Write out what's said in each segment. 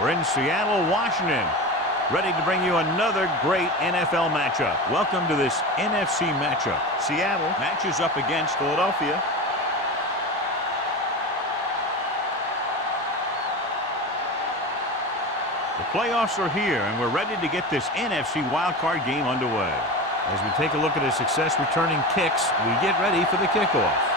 We're in Seattle, Washington, ready to bring you another great NFL matchup. Welcome to this NFC matchup. Seattle matches up against Philadelphia. The playoffs are here, and we're ready to get this NFC Wildcard game underway. As we take a look at his success returning kicks, we get ready for the kickoff.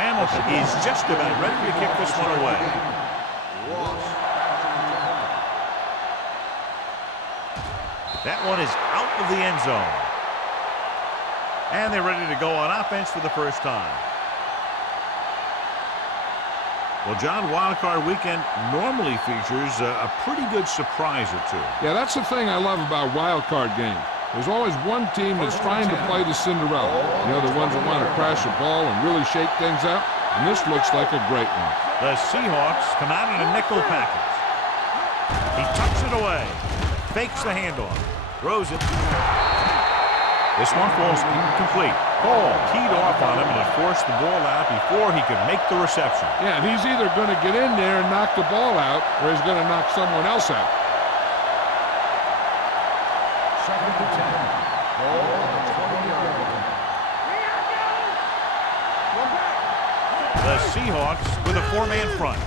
Hamilton is just about ready to kick this one away. That one is out of the end zone. And they're ready to go on offense for the first time. Well, John, Wildcard Weekend normally features a pretty good surprise or two. Yeah, that's the thing I love about Wildcard games. There's always one team that's trying to play the Cinderella. You know, the ones that want to crash the ball and really shake things up. And this looks like a great one. The Seahawks come out in a nickel package. He tucks it away. Fakes the handoff. Throws it. This one falls incomplete. Ball teed off on him and it forced the ball out before he could make the reception. Yeah, and he's either going to get in there and knock the ball out or he's going to knock someone else out. Second and 10. Ball on the 20-yard line. The Seahawks with a four-man front.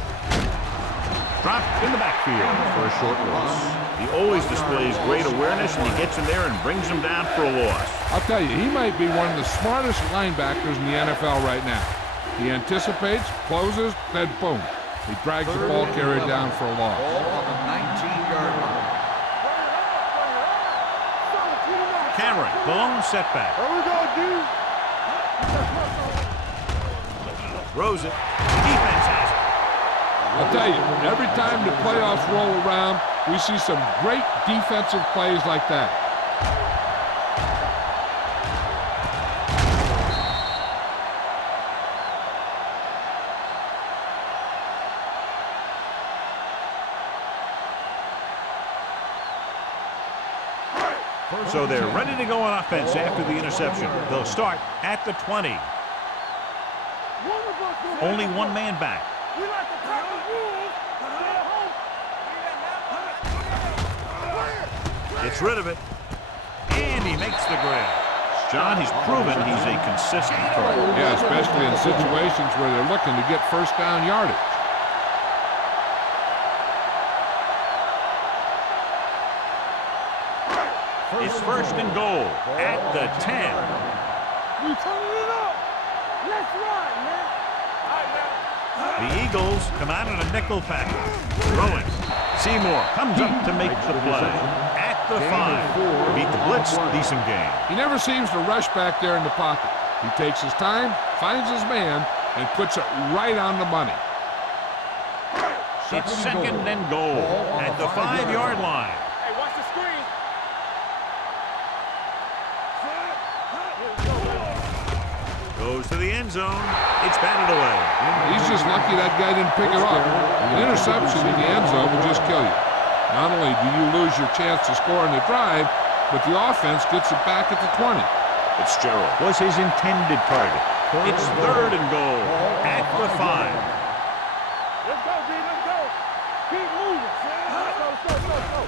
Dropped in the backfield for a short loss. He always displays great awareness, and he gets in there and brings him down for a loss. I'll tell you, he might be one of the smartest linebackers in the NFL right now. He anticipates, closes, then boom. He drags the ball carrier down for a loss. Ball on the 19-yard line. Cameron, the lone setback. Here we go, dude. Throws it. Defense has it. I'll tell you, every time the playoffs roll around, we see some great defensive plays like that. So they're ready to go on offense after the interception. They'll start at the 20. Only one man back. Gets rid of it. And he makes the grab. John, he's proven he's a consistent thrower. Yeah, especially in situations where they're looking to get first down yardage. It's first and goal at the 10. We turning it up. Let's ride, man. The Eagles come out in a nickel package. Throwing. Seymour comes up to make the play. At the 5. Beat the blitz. Decent game. He never seems to rush back there in the pocket. He takes his time, finds his man, and puts it right on the money. It's second and goal at the 5-yard line. Hey, watch the screen. Goes to the end zone. It's batted away. He's just lucky that guy didn't pick it up. An interception in the end zone will just kill you. Not only do you lose your chance to score in the drive, but the offense gets it back at the 20. Fitzgerald was his intended target. It's third and goal at the 5. Let's go, D. Let's go. Keep moving. Go.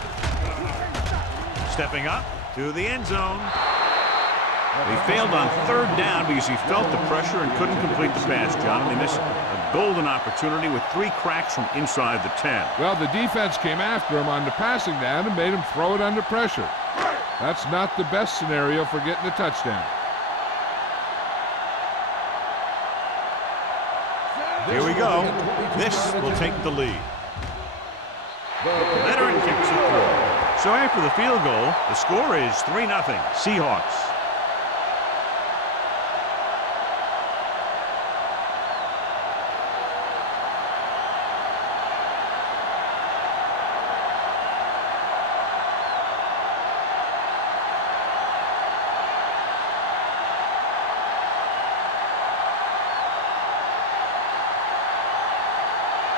Stepping up to the end zone. He failed on third down because he felt the pressure and couldn't complete the pass, John. And they missed a golden opportunity with 3 cracks from inside the 10. Well, the defense came after him on the passing down and made him throw it under pressure. That's not the best scenario for getting a touchdown. Here we go. This will take the lead. Veteran kicks it through. So after the field goal, the score is 3-0 Seahawks.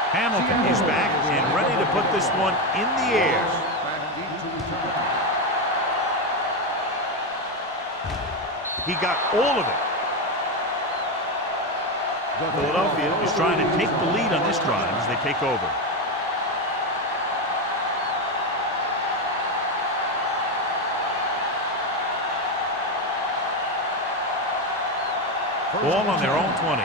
Hamilton is back and ready to put this one in the air. He got all of it. Philadelphia is trying to take the lead on this drive as they take over. Ball on their own 20.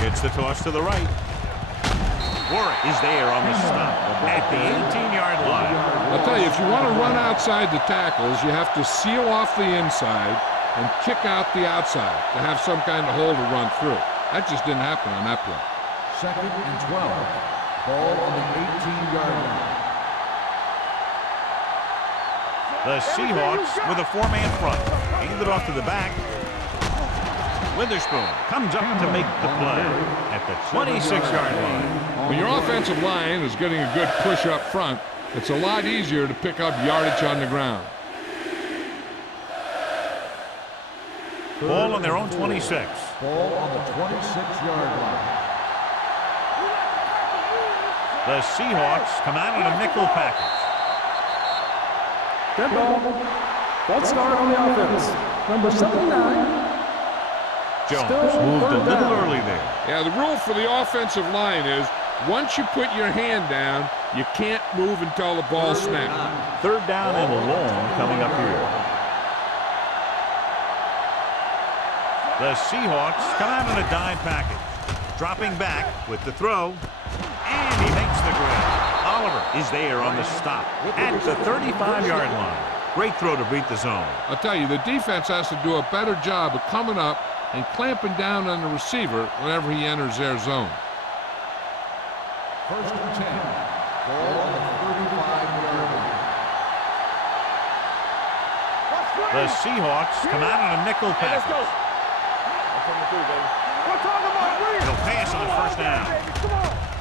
Gets the toss to the right. Warren is there on the stop at the 18-yard line. I'll tell you, if you want to run outside the tackles, you have to seal off the inside and kick out the outside to have some kind of hole to run through. That just didn't happen on that play. 2nd and 12. Ball on the 18-yard line. The Seahawks with a 4-man front. Hand it off to the back. Witherspoon comes up to make the play at the 26-yard line. When your offensive line is getting a good push up front, it's a lot easier to pick up yardage on the ground. Ball on their own 26. Ball on the 26-yard line. The Seahawks come out in a nickel package. Dead ball. False start on the offense. Number 79. Jones moved a little early there. Yeah, the rule for the offensive line is once you put your hand down, you can't move until the ball snaps. 3rd down and long coming up here. The Seahawks come out in a dime package. Dropping back with the throw. And he makes the grab. Oliver is there on the stop at the 35-yard line. Great throw to beat the zone. I'll tell you, the defense has to do a better job of coming up and clamping down on the receiver whenever he enters their zone. 1st and 10. Ball on the 35-yard line. The Seahawks come out in a nickel package. He'll pass on the 1st down.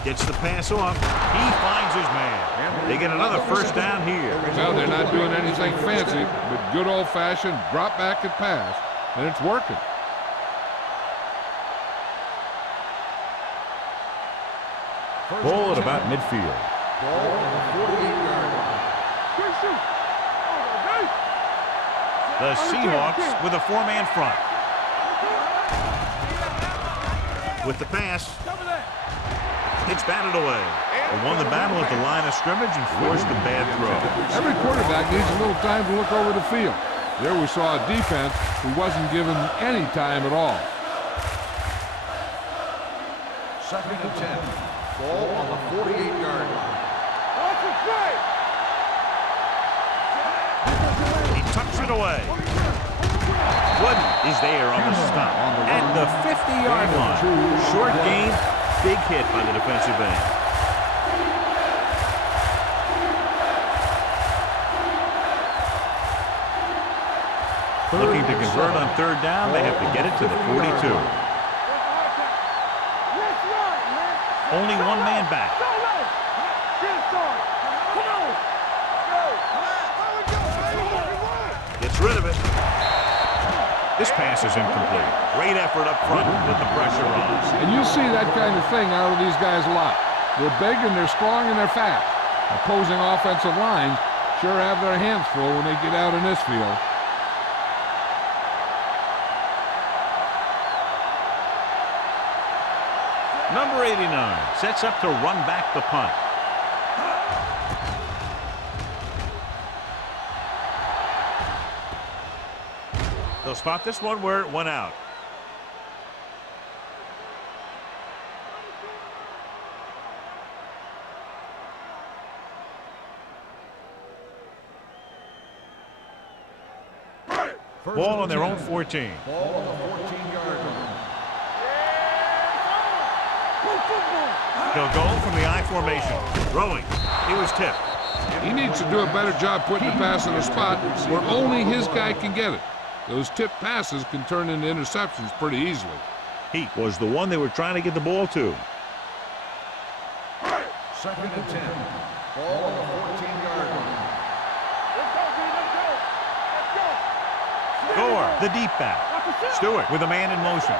Gets the pass off. He finds his man. They get another 1st down here. Well, they're not doing anything fancy, but good old-fashioned drop back and pass, and it's working. Ball at about midfield. Ball on the 48-yard line. The Seahawks with a 4-man front. With the pass. It's batted away. They won the battle at the line of scrimmage and forced a bad throw. Every quarterback needs a little time to look over the field. There we saw a defense who wasn't given any time at all. 2nd and 10. Ball on the 48-yard line. He tucks it away. Wooden is there on the stop at the 50-yard line. Short gain, big hit by the defensive end. Looking to convert on 3rd down, they have to get it to the 42. Only 1 man back. Gets rid of it. This pass is incomplete. Great effort up front with the pressure on. And you see that kind of thing out of these guys a lot. They're big and they're strong and they're fast. Opposing offensive lines sure have their hands full when they get out in this field. Number 89 sets up to run back the punt. They'll spot this one where it went out. Ball on their own 14. Ball on the 14-yard line. They'll go from the I formation. Throwing. He was tipped. He needs to do a better job putting the pass in a spot where only his guy can get it. Those tipped passes can turn into interceptions pretty easily. He was the one they were trying to get the ball to. 2nd and 10. Ball on the 14-yard line. Gore, the deep back. Stewart with a man in motion.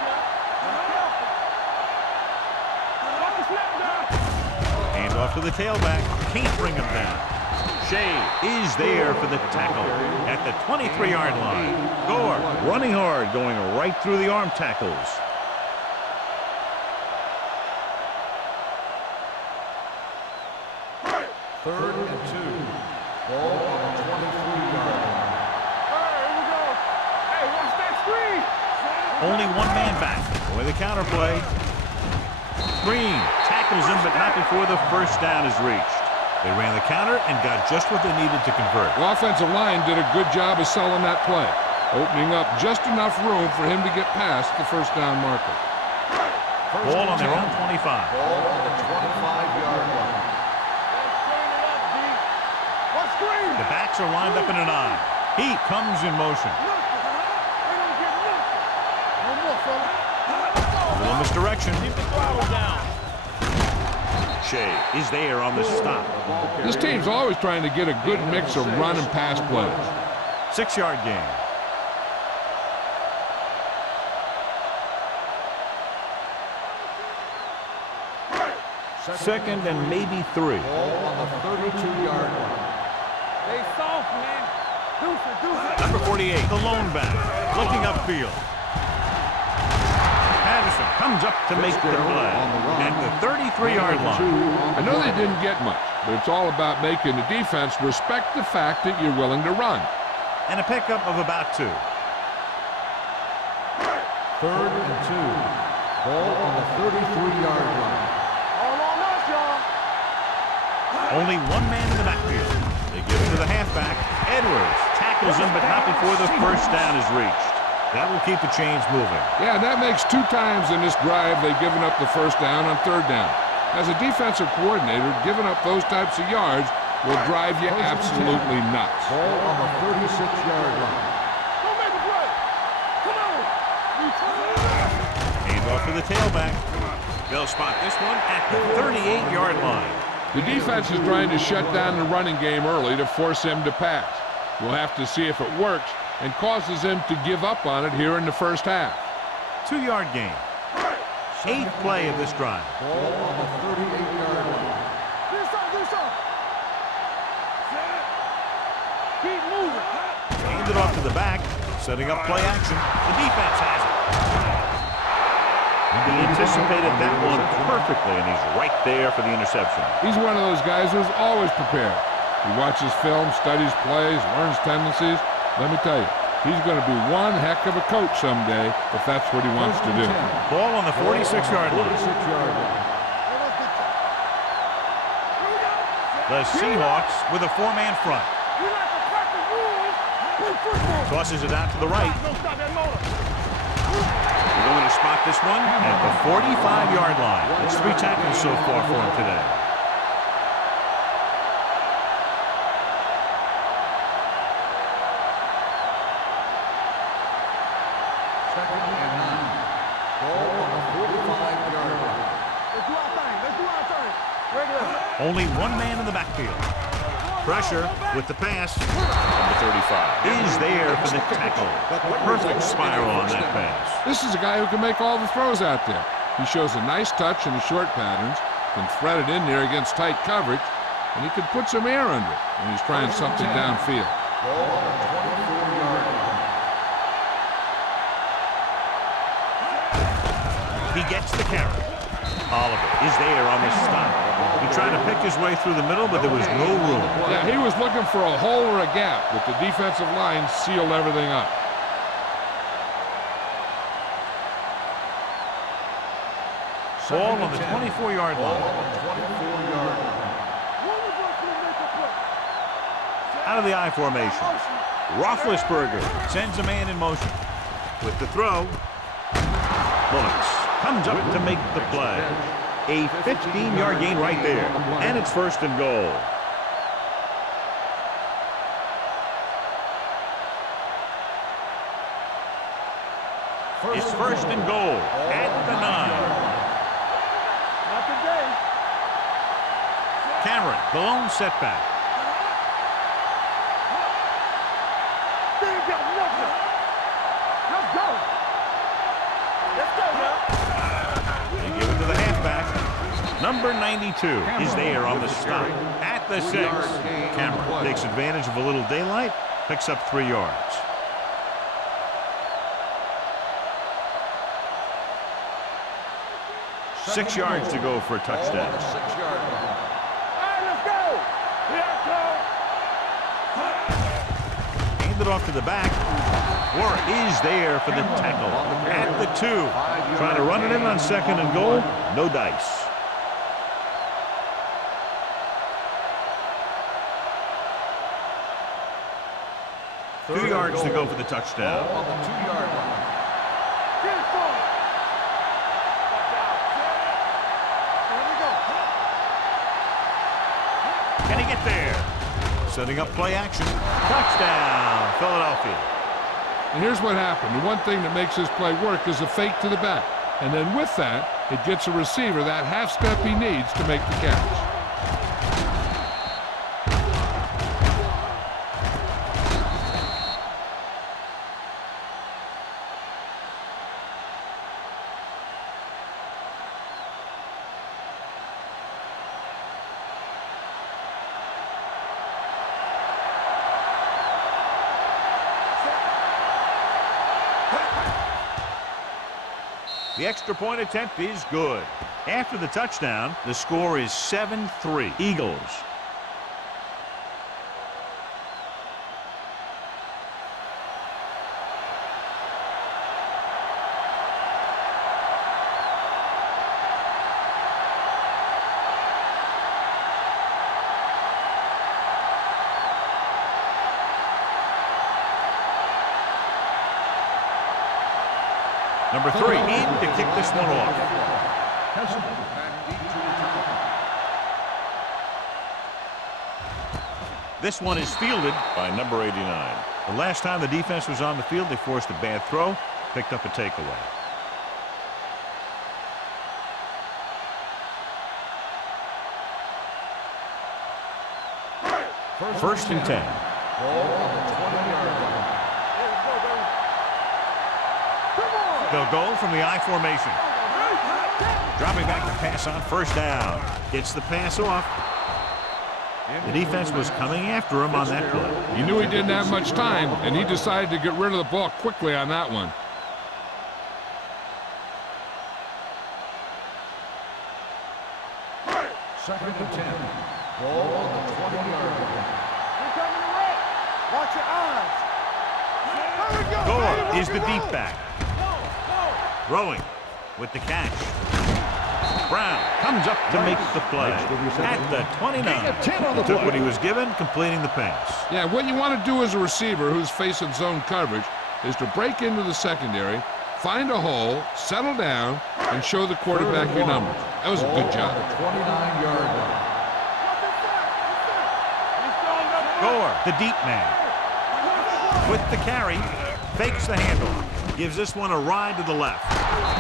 off to the tailback. Can't bring him down. Shea is there for the tackle at the 23-yard line. Gore running hard, going right through the arm tackles. Third and 2. Ball on the 23-yard line. Here we go. Hey, watch that screen. Only one man back. Boy, the counter play. Green tackles him, but not before the first down is reached. They ran the counter and got just what they needed to convert. The offensive line did a good job of selling that play, opening up just enough room for him to get past the first down marker. Ball on their own 25. Ball on the 25-yard line. What screen? The backs are lined up in an I. He comes in motion. They don't get nothing. No more, fella. Little misdirection. Follow down. Shea is there on the stop. This team's always trying to get a good mix of run and pass plays. 6-yard gain. Second and maybe 3. Ball on the 32-yard line. They soft, man. Deuce it. Number 48, the lone back, looking upfield. Patterson comes up to make the play at the 33-yard line. I know they didn't get much, but it's all about making the defense respect the fact that you're willing to run. And a pickup of about 2. Third and 2. Ball on the 33-yard line. All on us, y'all. Only one man in the backfield. They give it to the halfback. Edwards tackles him, but not before the first down is reached. That will keep the chains moving. Yeah, that makes 2 times in this drive they've given up the first down on third down. As a defensive coordinator, giving up those types of yards will drive you absolutely nuts. Ball on the 36-yard line. Don't make a play. Come on. Hand off to the tailback. They'll spot this one at the 38-yard line. The defense is trying to shut down the running game early to force him to pass. We'll have to see if it works and causes him to give up on it here in the first half. 2-yard gain. 8th play of this drive. Ball on the 38-yard line. Do something. Keep moving. Hand it off to the back, setting up play action. The defense has it. He anticipated that one perfectly, and he's right there for the interception. He's one of those guys who's always prepared. He watches film, studies plays, learns tendencies. Let me tell you, he's going to be one heck of a coach someday if that's what he wants to do. Ball on the 46-yard line. 46-yard line. The Seahawks with a 4-man front. We like to practice rules. Play football. Tosses it out to the right. Don't stop that motor. We're going to spot this one at the 45-yard line. It's 3 tackles so far for him today. Second and 9. Ball on the 45-yard line. Let's do our thing. Regular. Only one man in the backfield. Pressure with the pass. Number 35 is there for the tackle. Perfect spiral on that pass. This is a guy who can make all the throws out there. He shows a nice touch in the short patterns, can thread it in there against tight coverage, and he can put some air under it when he's trying something downfield. Ball on the 24-yard line. He gets the carry. Oliver is there on the stop. He tried to pick his way through the middle, but there was no room. Yeah, he was looking for a hole or a gap, but the defensive line sealed everything up. Ball on the 24-yard line. Out of the I formation. Roethlisberger sends a man in motion. With the throw, Bullets comes up to make the play. A 15-yard gain right there. And it's 1st and goal. It's 1st and goal at the 9. Not today. Cameron, the lone setback. They ain't got nothing. Let's go. Let's go now. They give it to the halfback. Number 92 is there on the stop at the 6. Cameron takes advantage of a little daylight, picks up 3 yards. Six yards to go for a touchdown. 6-yard line. All right, let's go. Hand it off to the back. Warren is there for the tackle at the 2. Trying to run it in on 2nd and goal. No dice. Two yards to go for the touchdown. On the 2-yard line. Get it for him. Here we go. Can he get there? Setting up play action. Touchdown, Philadelphia. And here's what happened. The one thing that makes this play work is a fake to the back. And then with that, it gets a receiver that half step he needs to make the catch. The extra point attempt is good. After the touchdown, the score is 7-3. Eagles. Number 3 in to kick this one off. This one is fielded by number 89. The last time the defense was on the field, they forced a bad throw, picked up a takeaway. First and 10. Ball on the 20-yard line. They'll go from the I formation. Dropping back to pass on first down. Gets the pass off. The defense was coming after him on that play. He knew he didn't have much time, and he decided to get rid of the ball quickly on that one. Second and 10. Ball on the 20-yard line. We're coming to red. Watch your eyes. There we go. Gore is the deep back. Throwing with the catch. Brown comes up to make the play at the 29. Took what he was given, completing the pass. Yeah, what you want to do as a receiver who's facing zone coverage is to break into the secondary, find a hole, settle down, and show the quarterback your numbers. That was a good job. 29-yard line. Gore, the deep man. With the carry, fakes the handoff. Gives this one a ride to the left.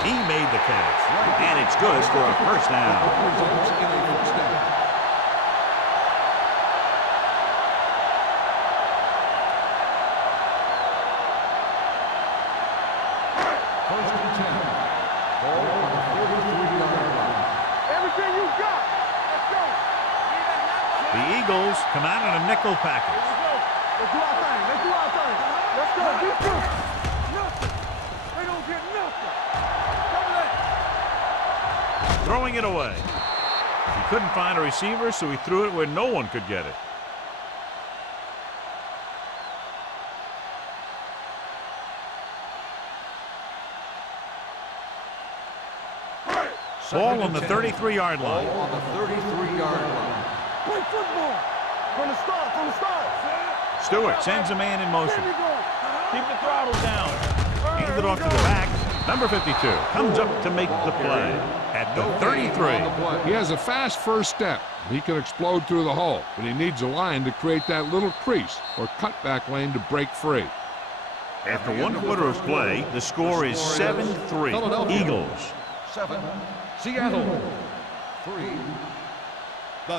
He made the catch, and it's good for a first down. Results in a first down. First and 10. Ball on the 43-yard line. Everything you got. Let's go. The Eagles come out in a nickel package. Let's do our thing. Let's do our thing. Let's go. Deep two. Nothing. They don't get nothing. Cover that. Throwing it away. He couldn't find a receiver, so he threw it where no one could get it. Ball on the 33-yard line. Ball on the 33-yard line. Play football. From the start. From the start. Stewart sends a man in motion. There we go. Keep the throttle down. Hand it off to the back. Number 52 comes up to make the play at the 33. He has a fast first step. He can explode through the hole, but he needs a line to create that little crease or cutback lane to break free. After 1 quarter of play, the score is 7-3. Eagles. 7. Seattle. 3.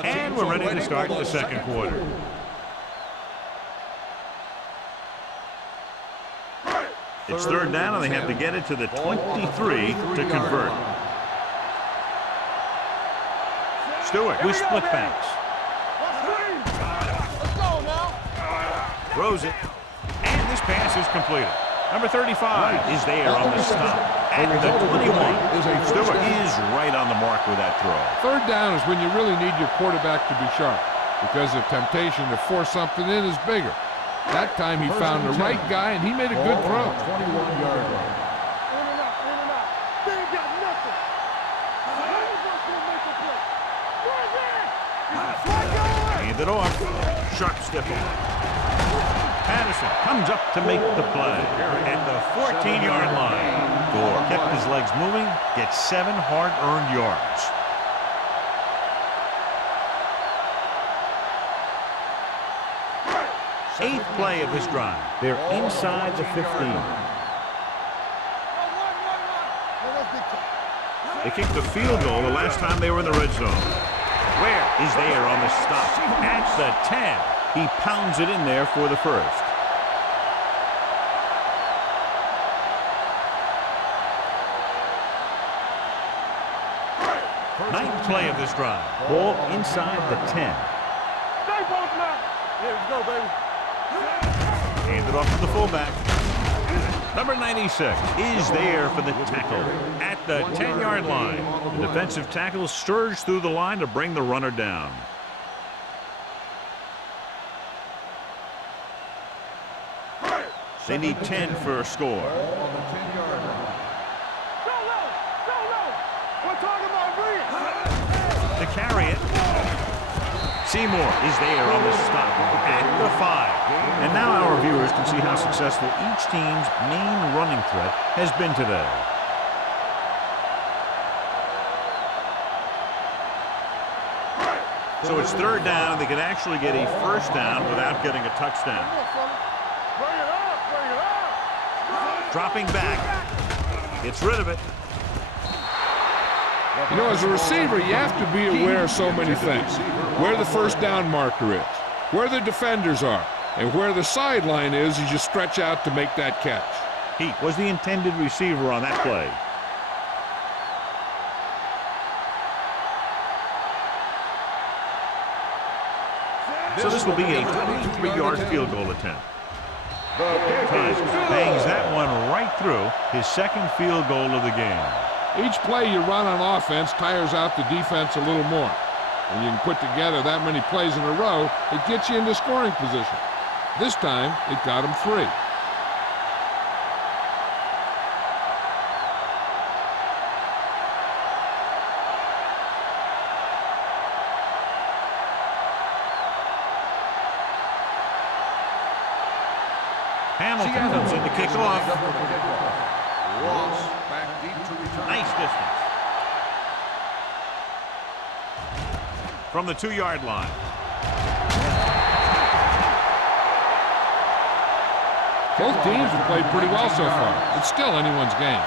And we're ready to start the second quarter. It's third down, and they have to get it to the 23 to convert. Stewart with split backs. Let's go now. Throws it. And this pass is completed. Number 35 is there on the stop at the 21. Stewart is right on the mark with that throw. Third down is when you really need your quarterback to be sharp because the temptation to force something in is bigger. That time he found the right guy and he made a good throw. 21-yard line. In and out, in and out. They ain't got nothing. Nobody's gonna make a play. Where's that? Slide your way. Hand it off. Sharp stiff on. Patterson comes up to make the play at the 14-yard line. Gore kept his legs moving, gets 7 hard-earned yards. Eighth play of this drive. They're inside the 15. They kicked the field goal the last time they were in the red zone. Where is there on the stop? At the 10. He pounds it in there for the first. Ninth play of this drive. Ball inside the 10. Stay both now. Here we go, baby. Hand it off to the fullback. Number 96 is there for the tackle at the 10-yard line. The defensive tackle surged through the line to bring the runner down. They need 10 for a score. Go low. Go low. We're talking about green. To carry it, Seymour is there on the stop at the 5. And now our viewers can see how successful each team's main running threat has been today. So it's third down, and they can actually get a first down without getting a touchdown. Bring it up. Bring it up. Dropping back. Gets rid of it. You know, as a receiver, you have to be aware of so many things. Where the first down marker is, where the defenders are, and where the sideline is as you stretch out to make that catch. He was the intended receiver on that play. So this will be a 23-yard field goal attempt. Tice bangs that one right through his second field goal of the game. Each play you run on offense tires out the defense a little more. When you can put together that many plays in a row, it gets you into scoring position. This time, it got him 3. Hamilton comes in to kick off. Ross back deep to return. Nice distance. From the 2-yard line. Both teams have played pretty well so far. It's still anyone's game.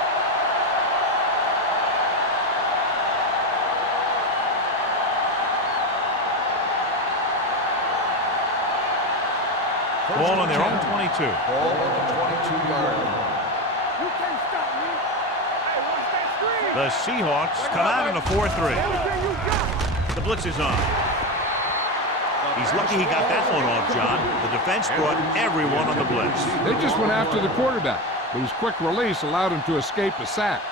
Ball on their own 22. Ball on the 22-yard line. You can't stop me. Hey, watch that screen. The Seahawks come out in a 4-3. Everything you got. The blitz is on. He's lucky he got that one off, John. The defense brought everyone on the blitz. They just went after the quarterback, but his quick release allowed him to escape a sack.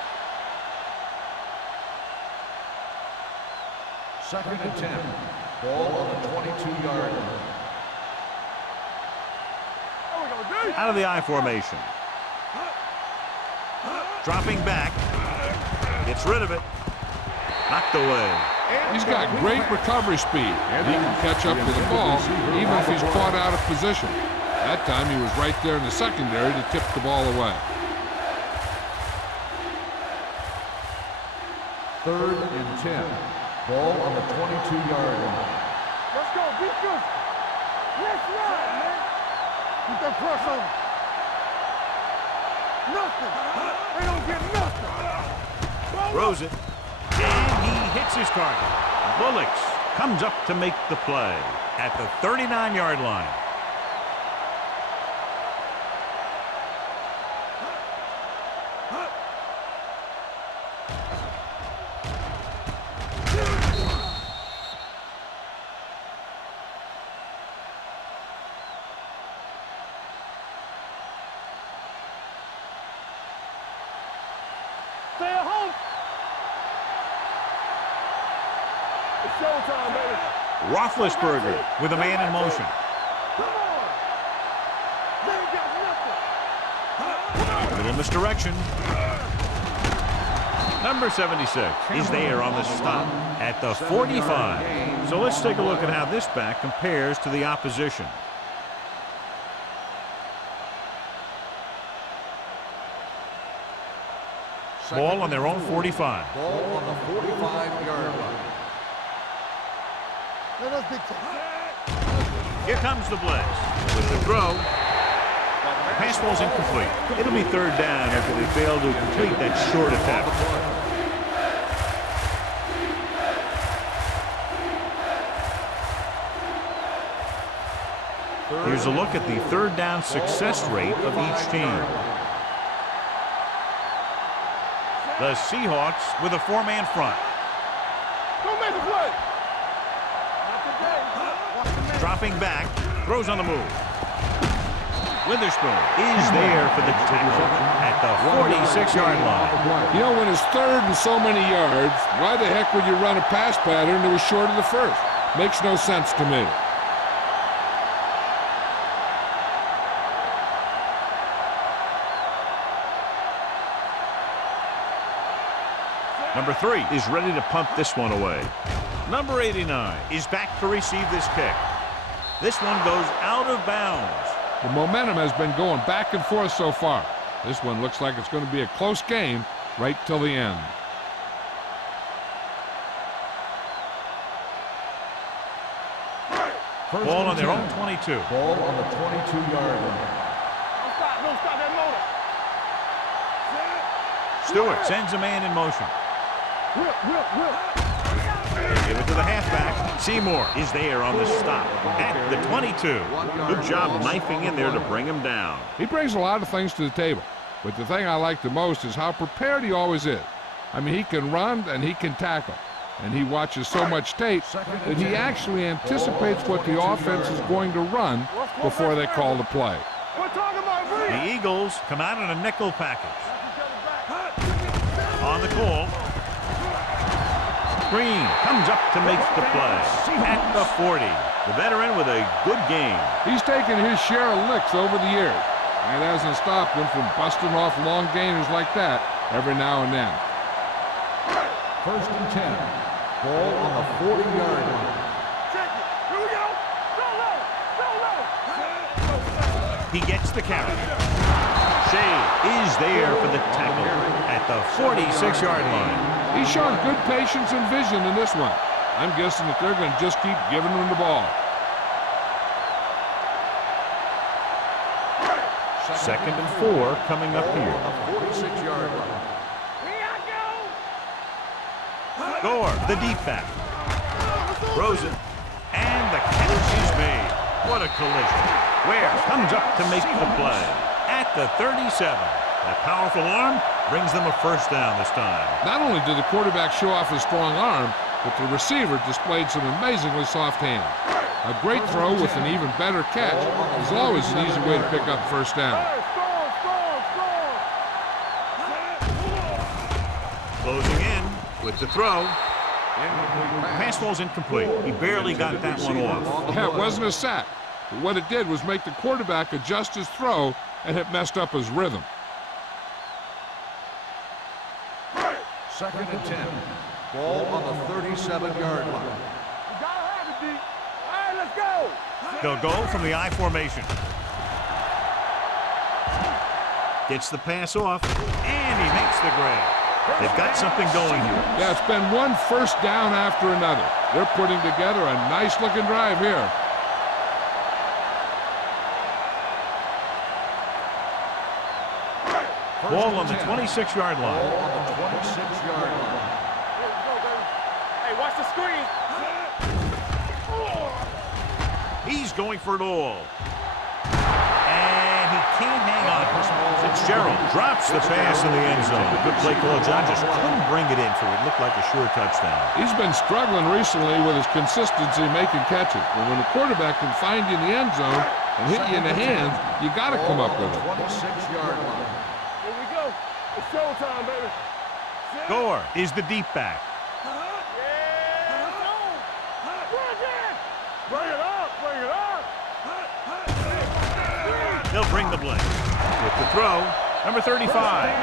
2nd and 10. Ball on the 22-yard line. Out of the I formation. Dropping back. Gets rid of it. Knocked away. He's got great recovery speed, and he can catch up to the ball even if he's caught out of position. That time he was right there in the secondary to tip the ball away. 3rd and 10. Ball on the 22-yard line. Let's go. Be good. Let's run, man. Keep that press on. Nothing. They don't get nothing. Throws it. And he hits his target. Bullocks comes up to make the play at the 39-yard line. It's showtime, baby. Roethlisberger with a man in motion. Come on. They ain't got nothing. A little misdirection. Number 76 is there on the stop at the 45. So let's take a look at how this back compares to the opposition. Ball on their own 45. Ball on the 45-yard line. Let us dictate. Here comes the blitz. With the throw. The pass ball's incomplete. It'll be third down after they fail to complete that short attempt. Here's a look at the third down success rate of each team. The Seahawks with a four-man front. Don't make a play. Dropping back, throws on the move. Witherspoon is there for the tackle at the 46-yard line. You know, when it's third and so many yards, why the heck would you run a pass pattern that was short of the first? Makes no sense to me. Number 3 is ready to punt this one away. Number 89 is back to receive this kick. This one goes out of bounds. The momentum has been going back and forth so far. This one looks like it's going to be a close game right till the end. Ball on their own 22. Ball on the 22-yard line. Don't stop that motor. Stewart sends a man in motion. They give it to the halfback. Seymour is there on the stop at the 22. Good job knifing in there to bring him down. He brings a lot of things to the table, but the thing I like the most is how prepared he always is. I mean, he can run and he can tackle, and he watches so much tape that he actually anticipates what the offense is going to run before they call the play. We're talking about The Eagles come out in a nickel package. On the call. Green comes up to make the play at the 40. The veteran with a good game. He's taken his share of licks over the years. That hasn't stopped him from busting off long gainers like that every now and then. First and 10. Ball on the 40-yard line. Check it. Here we go. Go low. He gets the carry. Shea is there for the tackle at the 46-yard line. He's shown good patience and vision in this one. I'm guessing that they're going to just keep giving him the ball. Second and 4 coming up here. 46-yard line. Here I go. Gore, the deep back. Throws it. And the catch is made. What a collision. Ware comes up to make the play at the 37. That powerful arm brings them a first down this time. Not only did the quarterback show off his strong arm, but the receiver displayed some amazingly soft hands. A great throw with an even better catch is always an easy way to pick up first down. Closing in with the throw. Pass ball's incomplete. He barely got that one off. Yeah, it wasn't a sack. But what it did was make the quarterback adjust his throw, and it messed up his rhythm. Second and 10. Ball on the 37-yard line. You gotta have it, D. All right, let's go. They'll go from the I formation. Gets the pass off, and he makes the grab. They've got something going here. Yeah, it's been one first down after another. They're putting together a nice-looking drive here. Ball on the 26-yard line. Ball on the 26-yard line. Here we go, baby. Hey, watch the screen. He's going for it all. And he can't hang on. Fitzgerald drops the pass in the end zone. Good play call. John just couldn't bring it in for what looked like a sure touchdown. He's been struggling recently with his consistency making catches. And when the quarterback can find you in the end zone and hit you in the hands, you got to come up with it. 26-yard line. Here we go. It's showtime, baby. Gore is the deep back. bring the blitz. With the throw, number 35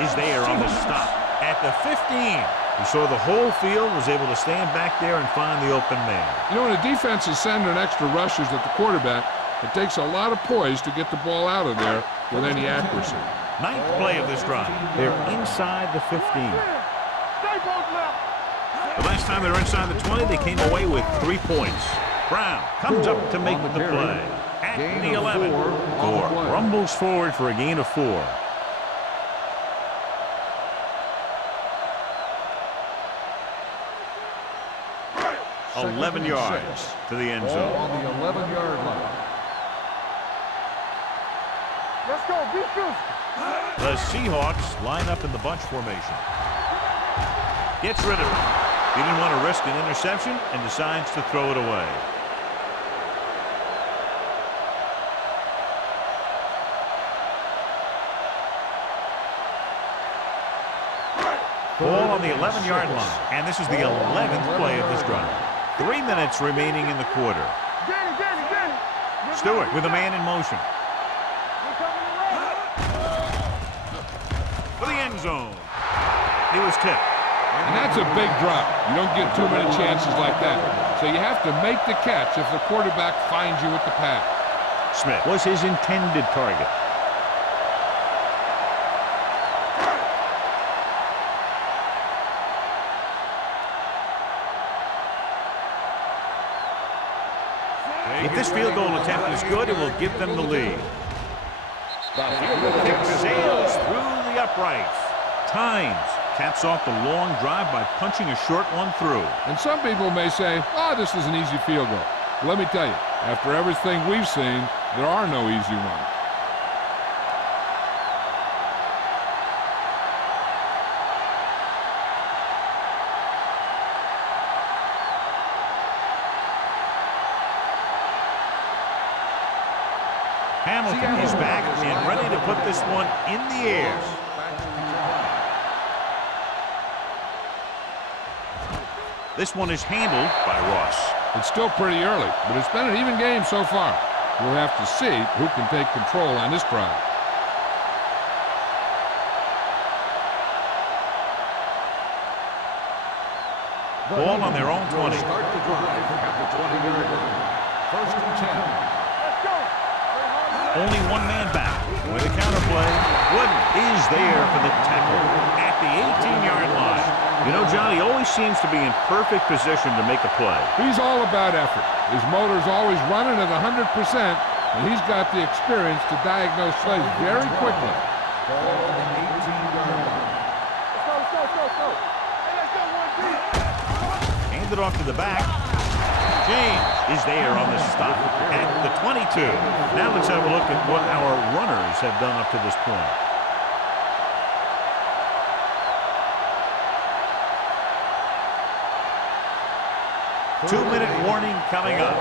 is there on the stop. At the 15, he saw the whole field, was able to stand back there and find the open man. You know, when a defense is sending extra rushers at the quarterback, it takes a lot of poise to get the ball out of there with any accuracy. Ninth play of this drive. They're inside the 15. The last time they were inside the 20, they came away with 3 points. Brown comes up to make the play. At the 11, Gore rumbles forward for a gain of 4. Second 11 and yards 6. to the end Ball zone. on the 11-yard line. Let's go, be physical. The Seahawks line up in the bunch formation. Gets rid of it. He didn't want to risk an interception and decides to throw it away. Ball on the 11-yard line. And this is the 11th play of this drive. 3 minutes remaining in the quarter. Danny. Stewart with a man in motion. For the end zone. He was tipped. And that's a big drop. You don't get too many chances like that. So you have to make the catch if the quarterback finds you with the pass. Smith was his intended target. If this field goal attempt is good, it will give them the lead. The field goal kick sails through the uprights. Tynes caps off the long drive by punching a short one through. And some people may say, oh, this is an easy field goal. But let me tell you, after everything we've seen, there are no easy ones. Hamilton is back and ready to put this one in the air. This one is handled by Ross. It's still pretty early, but it's been an even game so far. We'll have to see who can take control on this drive. Ball on their own 20. Start the drive at the 20-yard line. First and 10. Only one man back with a counterplay. Wooden is there for the tackle at the 18-yard line. You know, John, he always seems to be in perfect position to make a play. He's all about effort. His motor's always running at 100%, and he's got the experience to diagnose plays very quickly. Ball on the 18-yard line. Let's go. Hey, let's go, 1-2. Handed off to the back. James is there on the stop at the 22. Now let's have a look at what our runners have done up to this point. Two-minute warning coming up.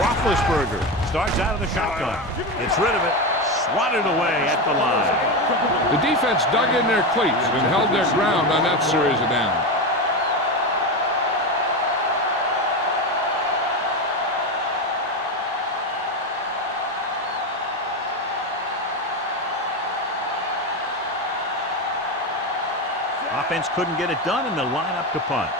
Roethlisberger starts out of the shotgun. Gets rid of it. Swatted away at the line. The defense dug in their cleats and held their ground on that series of downs. Offense couldn't get it done, and they'll line up to punt.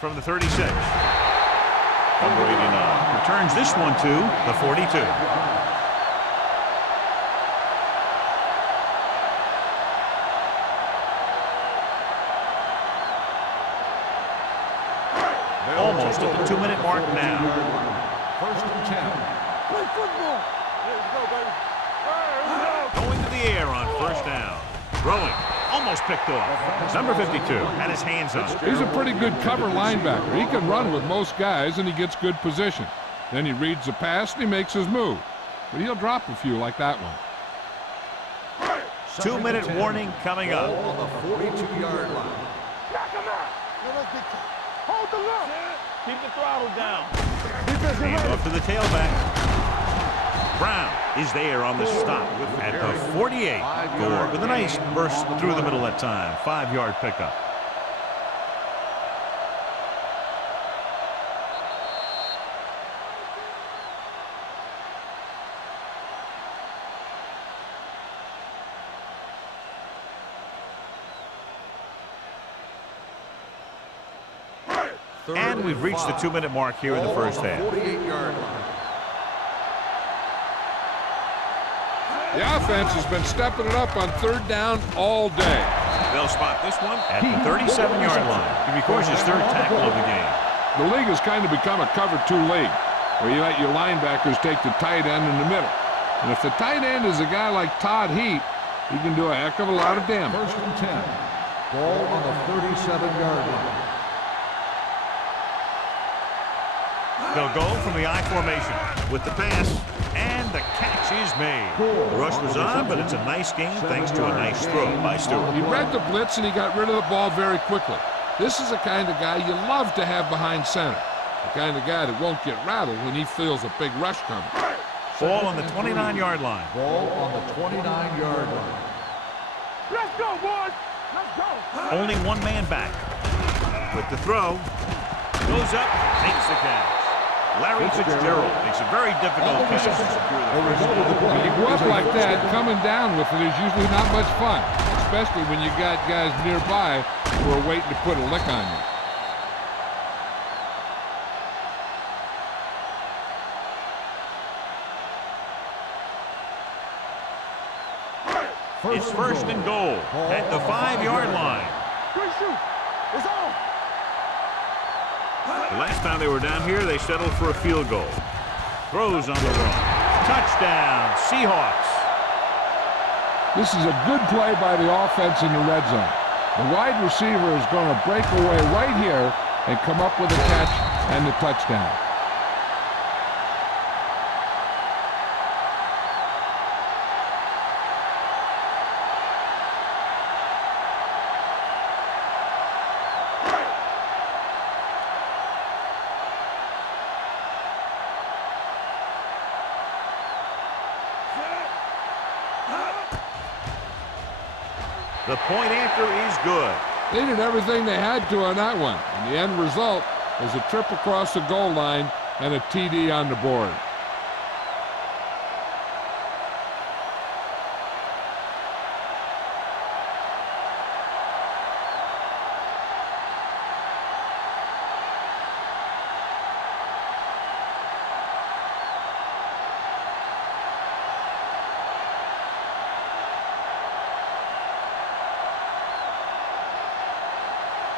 From the 36. Number 89 returns this one to the 42. Almost at the 2-minute mark now. First and 10. Play football. Let's go, baby. All right, Going to the air on first down. Throwing. Almost picked off. Number 52 had his hands up. He's a pretty good cover linebacker. He can run with most guys, and he gets good position. Then he reads the pass, and he makes his move. But he'll drop a few like that one. 2-minute warning coming up. Ball on the 42-yard line. knock him out. Hold the look. Keep the throttle down. Defensive Hand ready. off to the tailback. Brown is there on the stop at the 48. Gore with a nice burst through the middle that time. 5-yard pickup. And we've reached the 2-minute mark here in the first half. 48-yard line. The offense has been stepping it up on 3rd down all day. They'll spot this one at the 37-yard line. He records his 3rd tackle of the game. The league has kind of become a cover 2 league, where you let your linebackers take the tight end in the middle. And if the tight end is a guy like Todd Heap, he can do a heck of a lot of damage. 1st and 10. Ball on the 37-yard line. They'll go from the I formation with the pass, and the catch is made. The rush was on, but it's a nice game thanks to a nice throw by Stewart. He read the blitz, and he got rid of the ball very quickly. This is the kind of guy you love to have behind center. The kind of guy that won't get rattled when he feels a big rush coming. Ball on the 29-yard line. Ball on the 29-yard line. Let's go, boys. Let's go. Only one man back. With the throw, goes up, takes the catch. Larry Fitzgerald makes a very difficult catch to secure the first down. When you go up like that, coming down with it is usually not much fun, especially when you got guys nearby who are waiting to put a lick on you. It's 1st and goal at the 5-yard line. Good shoot. It's on. The last time they were down here, they settled for a field goal. Throws on the run. Touchdown, Seahawks. This is a good play by the offense in the red zone. The wide receiver is going to break away right here and come up with a catch and the touchdown. The point after is good. They did everything they had to on that one, and the end result was a trip across the goal line and a TD on the board.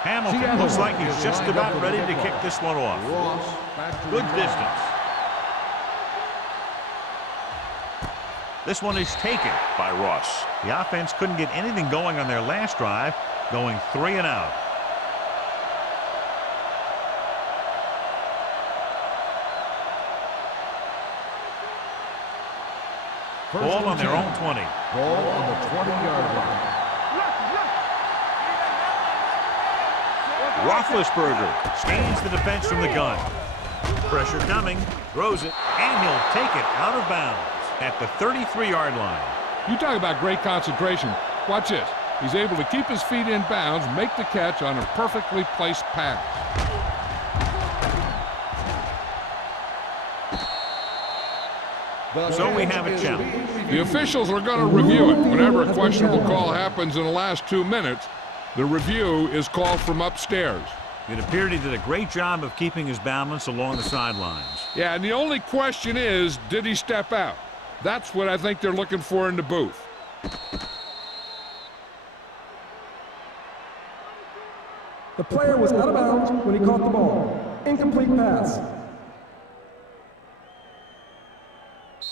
Hamilton looks like he's just about ready to kick this one off. Good distance. This one is taken by Ross. The offense couldn't get anything going on their last drive, going 3 and out. Ball on their own 20. Ball on the 20-yard line. Roethlisberger scans the defense from the gun. Pressure coming, throws it, and he'll take it out of bounds at the 33-yard line. You talk about great concentration. Watch this. He's able to keep his feet in bounds, make the catch on a perfectly placed pass. So we have a challenge. The officials are going to review it. Whenever a questionable call happens in the last 2 minutes, the review is called from upstairs. It appeared he did a great job of keeping his balance along the sidelines. Yeah, and the only question is, did he step out? That's what I think they're looking for in the booth. The player was out of bounds when he caught the ball. Incomplete pass.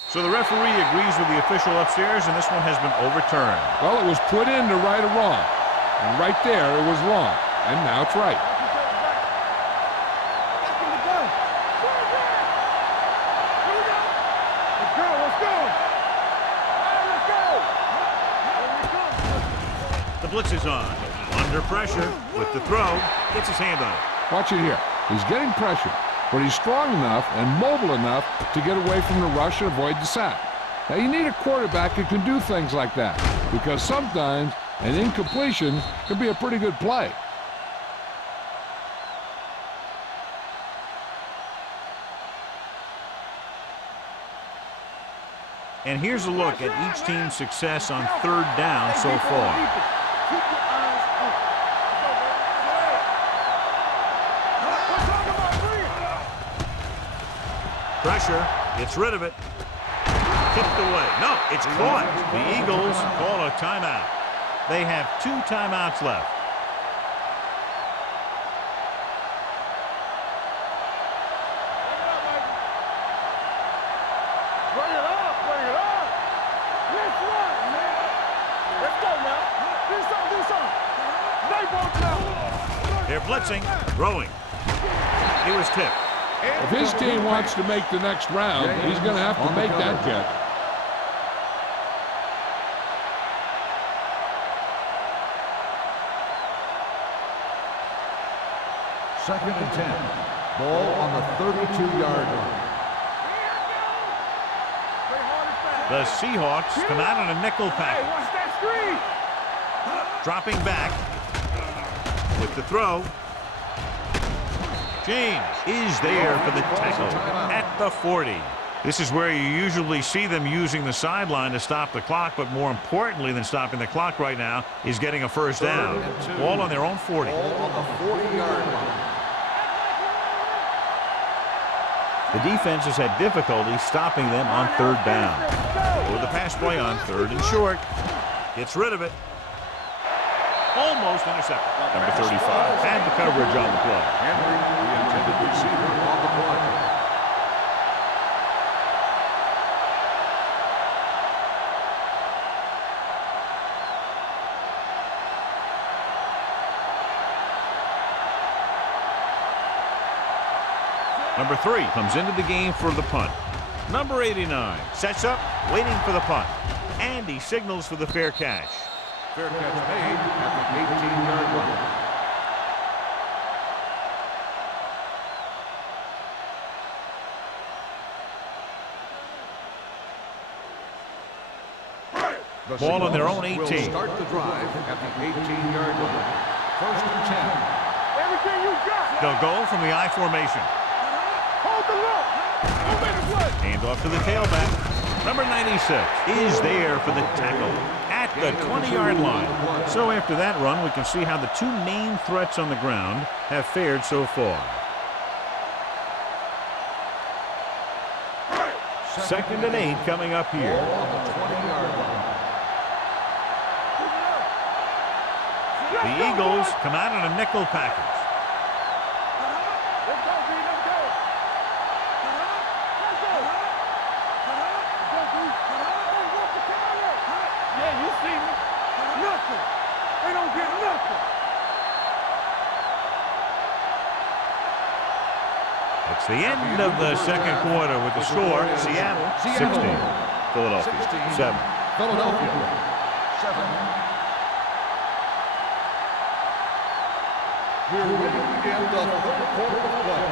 So the referee agrees with the official upstairs, and this one has been overturned. Well, it was put in to right or wrong. And right there, it was wrong. And now it's right. The blitz is on. Under pressure with the throw. Gets his hand on it. Watch it here. He's getting pressure. but he's strong enough and mobile enough to get away from the rush and avoid the sack. Now, you need a quarterback who can do things like that, because sometimes an incompletion can be a pretty good play. And here's a look at each team's success on third down so far. Pressure, gets rid of it. Kicked away. No, it's caught. The Eagles call a timeout. They have 2 timeouts left. Bring it up, bring it up. Let's run, man. Let's go now. Do something. They both now. They're blitzing, throwing. He was tipped. If his team wants to make the next round, he's going to have to make that catch. Second and 10. Ball on the 32-yard line. The Seahawks come out in a nickel package. Watch that screen. Dropping back with the throw. James is there for the tackle at the 40. This is where you usually see them using the sideline to stop the clock, but more importantly than stopping the clock right now is getting a first down. Ball on their own 40. Ball on the 40-yard line. The defense has had difficulty stopping them on third down. With the pass play on third and short. Gets rid of it. Almost intercepted. Number 35 had the coverage on the play. Henry, the intended receiver on the play. Number 3 comes into the game for the punt. Number 89 sets up, waiting for the punt. And he signals for the fair catch. Fair catch made at the 18-yard line. The Ball on their own Seahawks 18. will start the drive at the 18-yard line. First and 10. Everything you got. They'll go from the I formation. Hold the look. Move in the play. Hand off to the tailback. Number 96 is there for the tackle at the 20-yard line. So after that run, we can see how the 2 main threats on the ground have fared so far. Second and 8 coming up here. Ball on the 20-yard line. The Eagles come out in a nickel package. Let's go, B. Let's go. Let's go. Let's go, B. What's the counter? Yeah, you see me. Nothing. They don't get nothing. It's the end of the second quarter with the score. Seattle 16. Philadelphia 7. Philadelphia 7. We're waiting in the third quarter of play.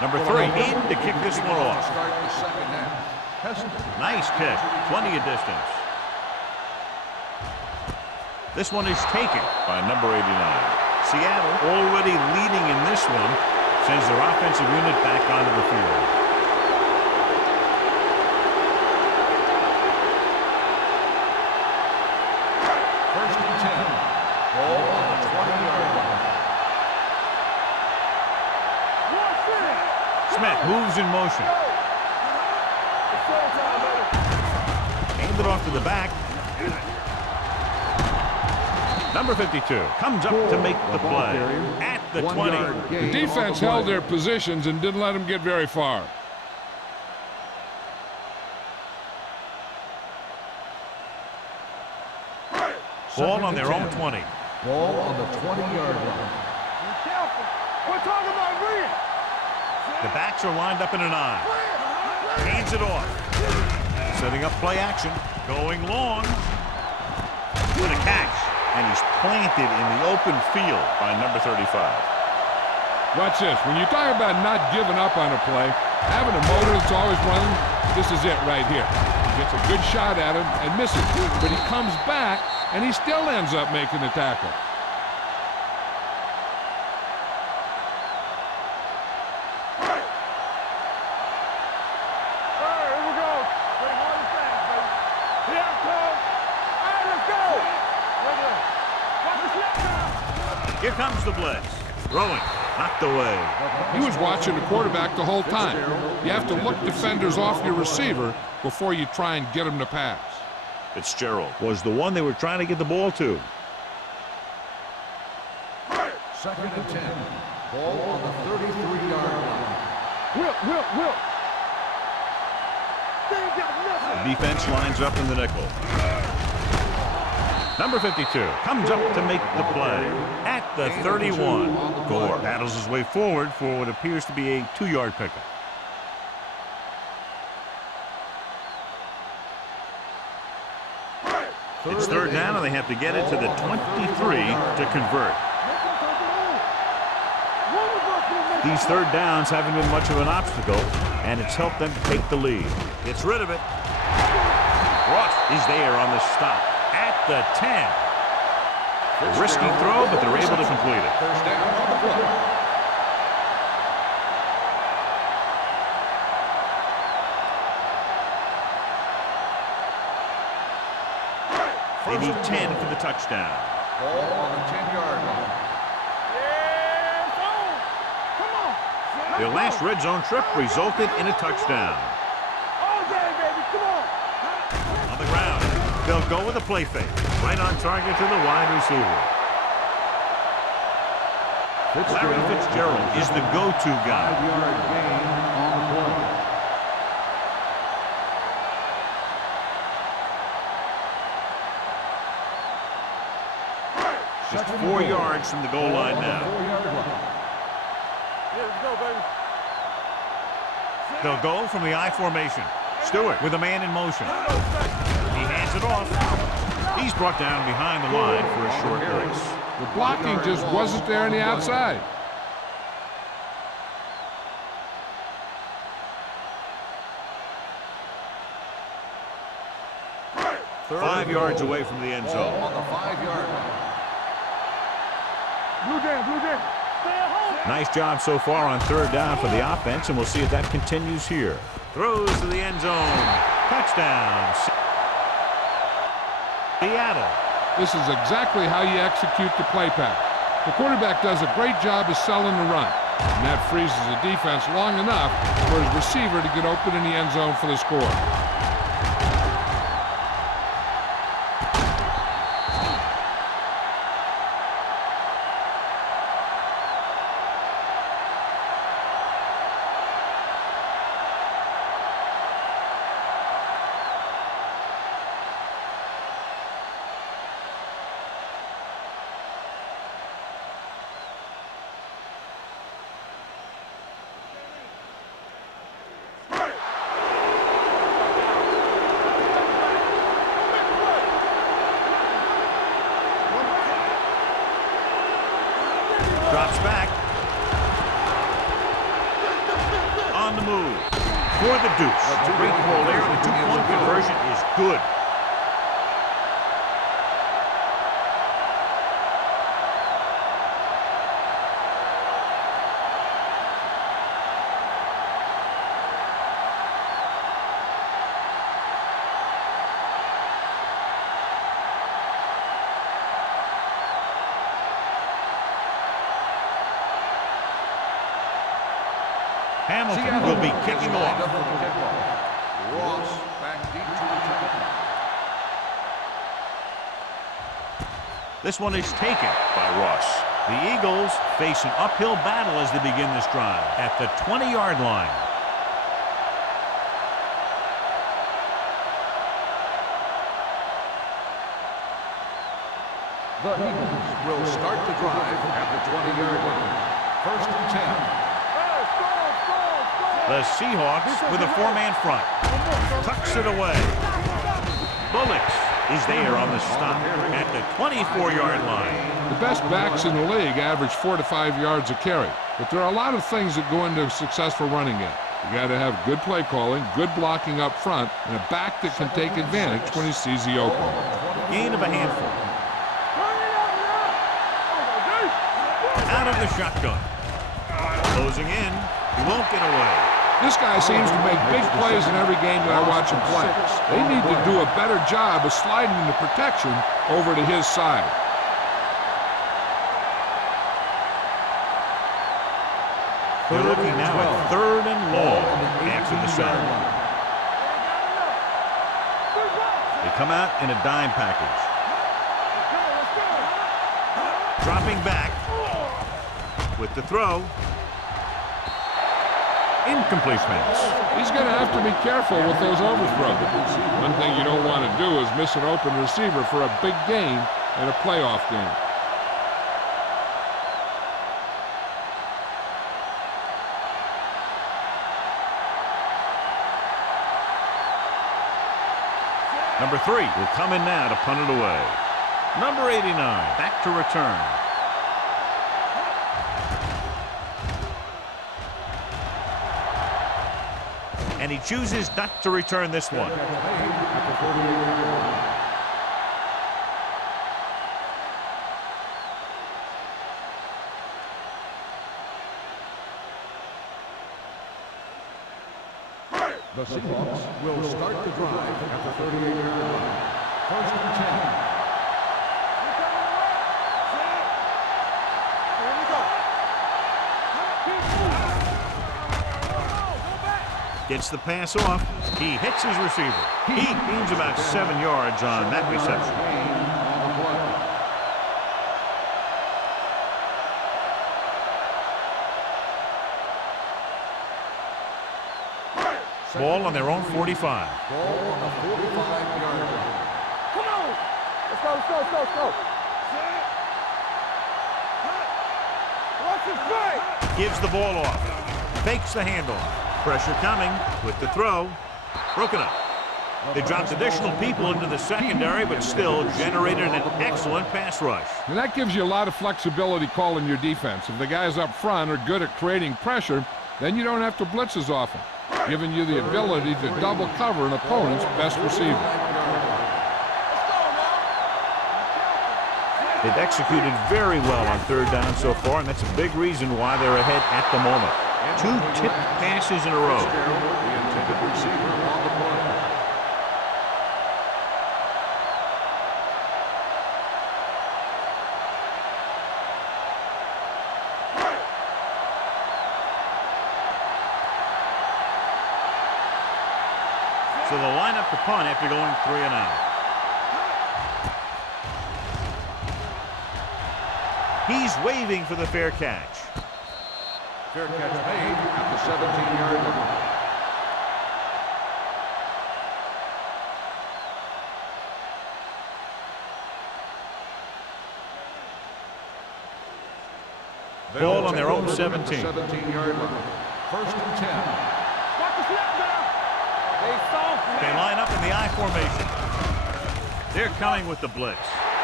Number 3 in to kick this one off. Start the second half. Nice kick. Plenty of distance. This one is taken by number 89. Seattle already leading in this one, sends their offensive unit back onto the field. First and 10. Ball on the 20-yard line. Smith moves in motion. Hand it off to the back. Number 52 comes up to make the play at the 20. The defense held their positions and didn't let them get very far. Ball on their own 20. Ball on the 20-yard line. Be careful. We're talking about real. The backs are lined up in an I. Hands it off. Setting up play action. Going long. With a catch. And he's planted in the open field by number 35. Watch this. When you talk about not giving up on a play, having a motor that's always running, this is it right here. He gets a good shot at him and misses. But he comes back, and he still ends up making the tackle. Here comes the blitz. Throwing. Knocked away. He was watching the quarterback the whole time. You have to look defenders off your receiver before you try and get him to pass. Fitzgerald was the one they were trying to get the ball to. 2nd and 10. Ball on the 33-yard line. Will. They ain't got nothing. The defense lines up in the nickel. Number 52 comes up to make the play at the 31. Gore battles his way forward for what appears to be a 2-yard pickup. It's 3rd down, and they have to get it to the 23 to convert. These 3rd downs haven't been much of an obstacle, and it's helped them take the lead. Gets rid of it. Ross is there on the stop at the 10. Risky throw, but they're able to complete it. 1st down on the play. They need 10 for the touchdown. Ball on the 10-yard line. Their last red zone trip resulted in a touchdown. All day, baby, come on. On the ground, they'll go with a play fake. Right on target to the wide receiver. Larry Fitzgerald is the go-to guy. 5-yard gain on the play. Just 4 yards from the goal line now. 4-yard line. Yeah, let's go, baby. They'll go from the I formation. Stewart with a man in motion. He hands it off. He's brought down behind the line for a short race. The blocking just wasn't there on the outside. Third 5 yards away from the end ball zone. on the 5-yard line. Blue down. Stay at home. Nice job so far on 3rd down for the offense, and we'll see if that continues here. Throws to the end zone. Touchdown. Seattle. This is exactly how you execute the play pass. The quarterback does a great job of selling the run, and that freezes the defense long enough for his receiver to get open in the end zone for the score. Drops back. On the move. For the deuce. Great ball there. The 2-point conversion is good. Hamilton will be kicking off. Ross back deep to return. This one is taken by Ross. The Eagles face an uphill battle as they begin this drive at the 20-yard line. The Eagles will start the drive at the 20-yard line. 1st and 10. Hey, score. The Seahawks with a four-man front. Tucks it away. Bullocks is there on the stop at the 24-yard line. The best backs in the league average 4 to 5 yards a carry. But there are a lot of things that go into a successful running game. You got to have good play calling, good blocking up front, and a back that can take advantage when he sees the opening. Gain of a handful. Out of the shotgun. Closing in. He won't get away. This guy seems to make big plays in every game that I watch him play. They need to do a better job of sliding the protection over to his side. They're looking now at 3rd and long after the sack. They come out in a dime package. Dropping back with the throw. Incomplete pass. He's going to have to be careful with those overthrows. One thing you don't want to do is miss an open receiver for a big gain in a playoff game. Number 3 will come in now to punt it away. Number 89 back to return. And he chooses not to return this one. The Seahawks will start the drive at the 38-yard line. 1st and 10. Gets the pass off. He hits his receiver. He gains about 7 yards on that reception. Ball on their own 45. Ball on the 45-yard line. Come on! Let's go, let's go, let's go, let's go. Watch his play! Gives the ball off. Fakes the handoff. Pressure coming with the throw. Broken up. They dropped additional people into the secondary, but still generated an excellent pass rush. And that gives you a lot of flexibility calling your defense. If the guys up front are good at creating pressure, then you don't have to blitz as often, giving you the ability to double cover an opponent's best receiver. They've executed very well on 3rd down so far, and that's a big reason why they're ahead at the moment. 2 tipped passes in a row. The intended receiver on the play. So they'll line up to punt after going 3 and out. He's waving for the fair catch. Fair catch made at the 17-yard line. Ball on their own 17. 17-yard line. 1st and 10. Watch the snap now! They soft. They line up in the I formation. They're coming with the blitz.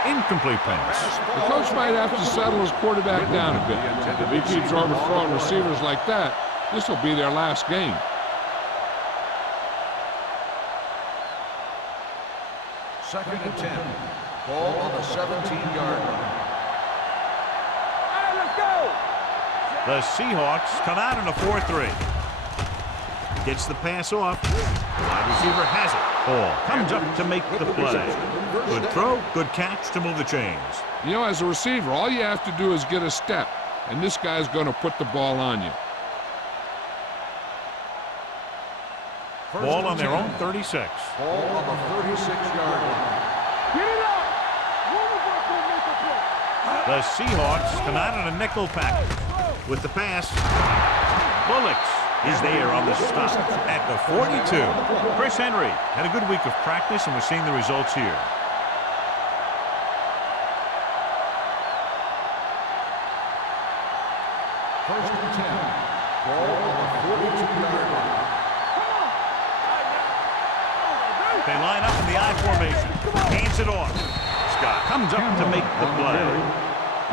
Incomplete pass. The coach might have to settle his quarterback down a bit. If he keeps overthrowing receivers like that, this will be their last game. Second and 10. Ball on the 17-yard line. All right, let's go! The Seahawks come out in a 4-3. Gets the pass off. Wide receiver has it. Ball comes up to make the play. Good throw, good catch to move the chains. You know, as a receiver, all you have to do is get a step, and this guy's going to put the ball on you. Ball on their own 36. Ball on the 36-yard line. Get it up! Quarterback will make a play. The Seahawks come out in a nickel package. With the pass, Bullocks is there on the stop at the 42. Chris Henry had a good week of practice, and we're seeing the results here. First and 10. Ball on the 42-yard line. They line up in the I formation. Hands it off. Scott comes up to make the play.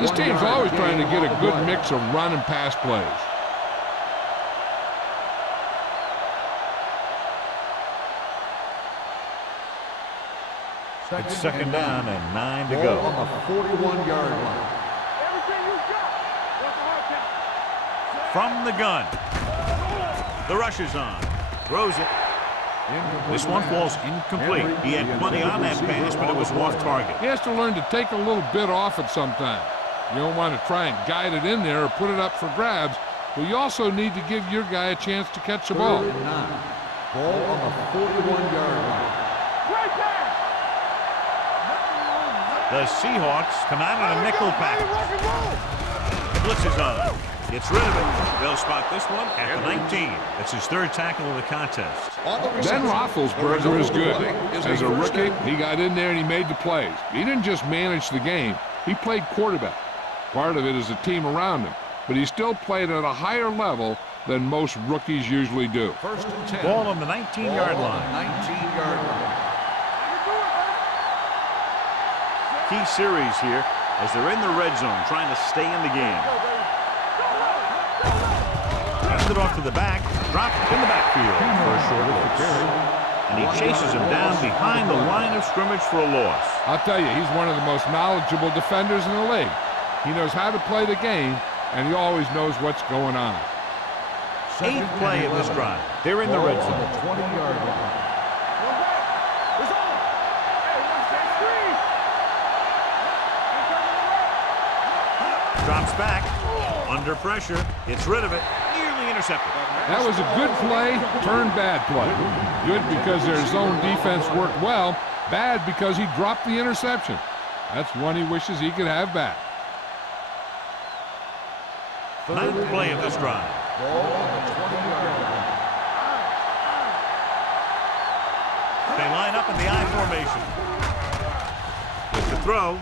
This team's always trying to get a good mix of run and pass plays. It's second down and 9 to go. On the 41-yard line. Everything you got. What's the hard count? From the gun. The rush is on. Throws it. This one falls incomplete. He had plenty on that pass, but it was off target. He has to learn to take a little bit off it sometime. You don't want to try and guide it in there or put it up for grabs, but you also need to give your guy a chance to catch the ball. 3rd and 9. Ball on the 41-yard line. Right there. The Seahawks come out on a nickel package. Blitz is on. Gets rid of it. They'll spot this one at the 19. That's his 3rd tackle of the contest. Ben Roethlisberger is good. As a rookie, he got in there and he made the plays. He didn't just manage the game. He played quarterback. Part of it is the team around him. But he still played at a higher level than most rookies usually do. 1st and 10. Ball on the 19-yard line. 19-yard line. Key series here as they're in the red zone trying to stay in the game. Hands it off to the back, dropped in the backfield for a short loss. And he chases him down behind the line of scrimmage for a loss. I'll tell you, he's one of the most knowledgeable defenders in the league. He knows how to play the game, and he always knows what's going on. 8th play of this drive. They're in the red zone. 20-yard line. Drops back, under pressure, gets rid of it, nearly intercepted. That was a good play, turned bad play. Good because their zone defense worked well, bad because he dropped the interception. That's one he wishes he could have back. 9th play of this drive. Ball on the 20-yard line. They line up in the I formation. With the throw.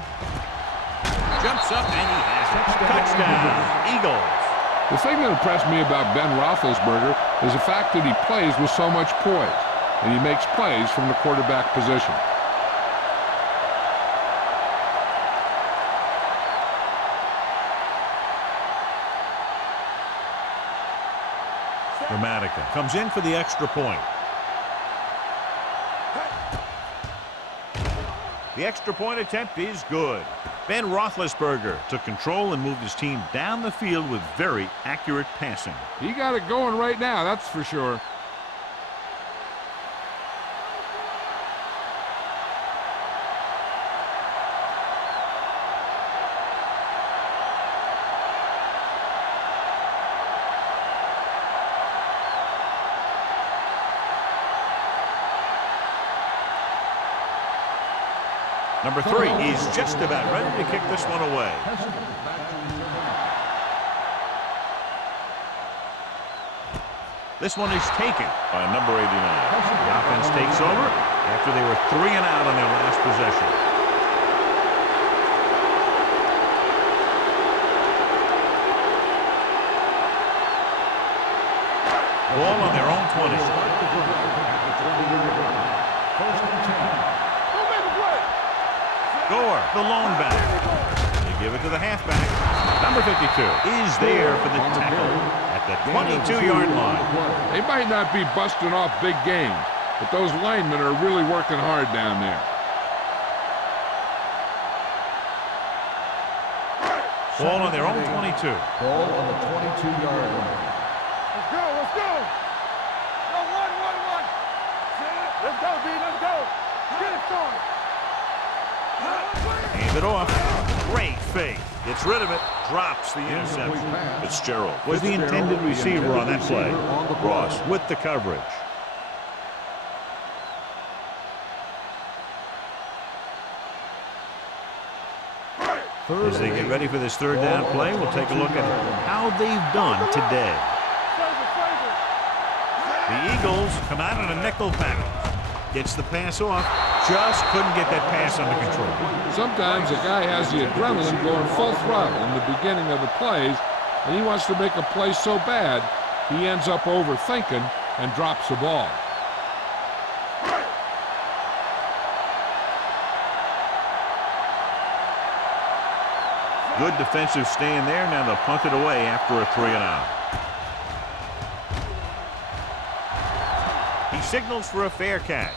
Jumps up and he has it. Touchdown, Eagles. The thing that impressed me about Ben Roethlisberger is the fact that he plays with so much poise, and he makes plays from the quarterback position. Dramatica comes in for the extra point. The extra point attempt is good. Ben Roethlisberger took control and moved his team down the field with very accurate passing. He got it going right now, that's for sure. Number 3 is just about ready to kick this one away. This one is taken by number 89. The offense takes over after they were 3 and out on their last possession. Ball on their own 20. 1st and 10. Gore, the lone back. They give it to the halfback. Number 52 is there for the tackle at the 22-yard line. They might not be busting off big games, but those linemen are really working hard down there. Ball on their own 22. Ball on the 22-yard line. Let's go, let's go. Go, one. Let's go, D, let's go. Get it started. Hand it off. Great fake. Gets rid of it. Drops the interception. Fitzgerald was the intended receiver on that play. Ross with the coverage. As they get ready for this 3rd down play, we'll take a look at how they've done today. The Eagles come out in a nickel package. Gets the pass off. Just couldn't get that pass under control. Sometimes a guy has the adrenaline going full throttle in the beginning of the plays, and he wants to make a play so bad, he ends up overthinking and drops the ball. Good defensive stand there. Now they'll punt it away after a 3-and-out. He signals for a fair catch.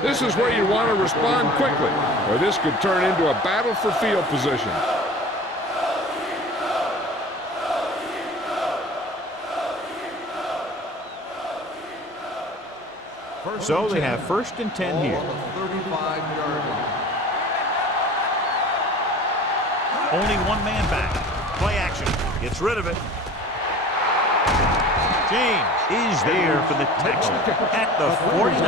This is where you want to respond quickly, or this could turn into a battle for field position. So they have 1st and 10 here. Only one man back. Play action. Gets rid of it. James is there for the tackle at the 49.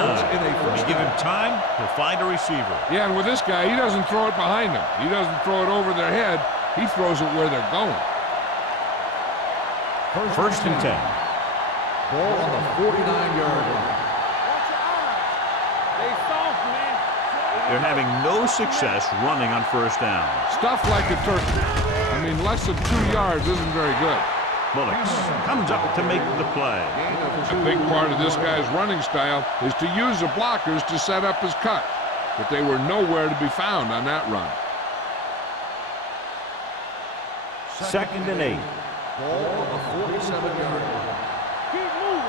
When you give him time, he'll find a receiver. Yeah, and with this guy, he doesn't throw it behind them. He doesn't throw it over their head. He throws it where they're going. 1st and 10. Ball on the 49-yard line. They're having no success running on 1st down. Stuff like a turkey. I mean, less than 2 yards isn't very good. Bullocks comes up to make the play. A big part of this guy's running style is to use the blockers to set up his cut, but they were nowhere to be found on that run. 2nd and 8. Ball on the 47-yard line. Keep moving.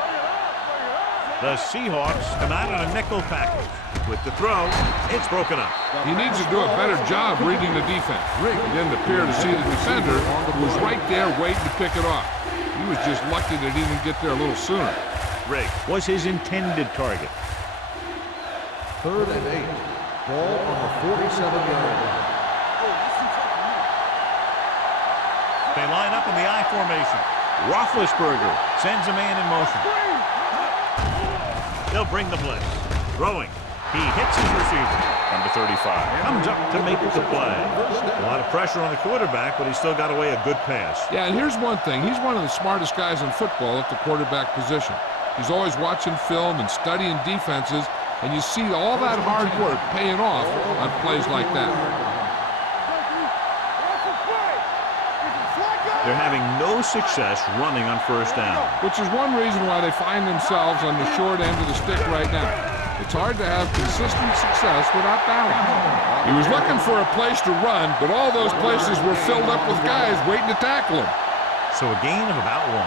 Bring it up, bring it up. The Seahawks come out in a nickel package. With the throw, it's broken up. He needs to do a better job reading the defense. He didn't appear to see the defender, who was right there waiting to pick it off. He was just lucky that he didn't get there a little sooner. Rigg was his intended target. 3rd and 8. Ball on the 47-yard line. They line up in the I formation. Roethlisberger sends a man in motion. They'll bring the blitz. Throwing. He hits his receiver. Number 35 comes up to make the play. A lot of pressure on the quarterback, but he still got away a good pass. Yeah, and here's one thing. He's one of the smartest guys in football at the quarterback position. He's always watching film and studying defenses, and you see all that hard work paying off on plays like that. They're having no success running on 1st down. Which is one reason why they find themselves on the short end of the stick right now. It's hard to have consistent success without balance. He was looking for a place to run, but all those places were filled up with guys waiting to tackle him. So a gain of about 1.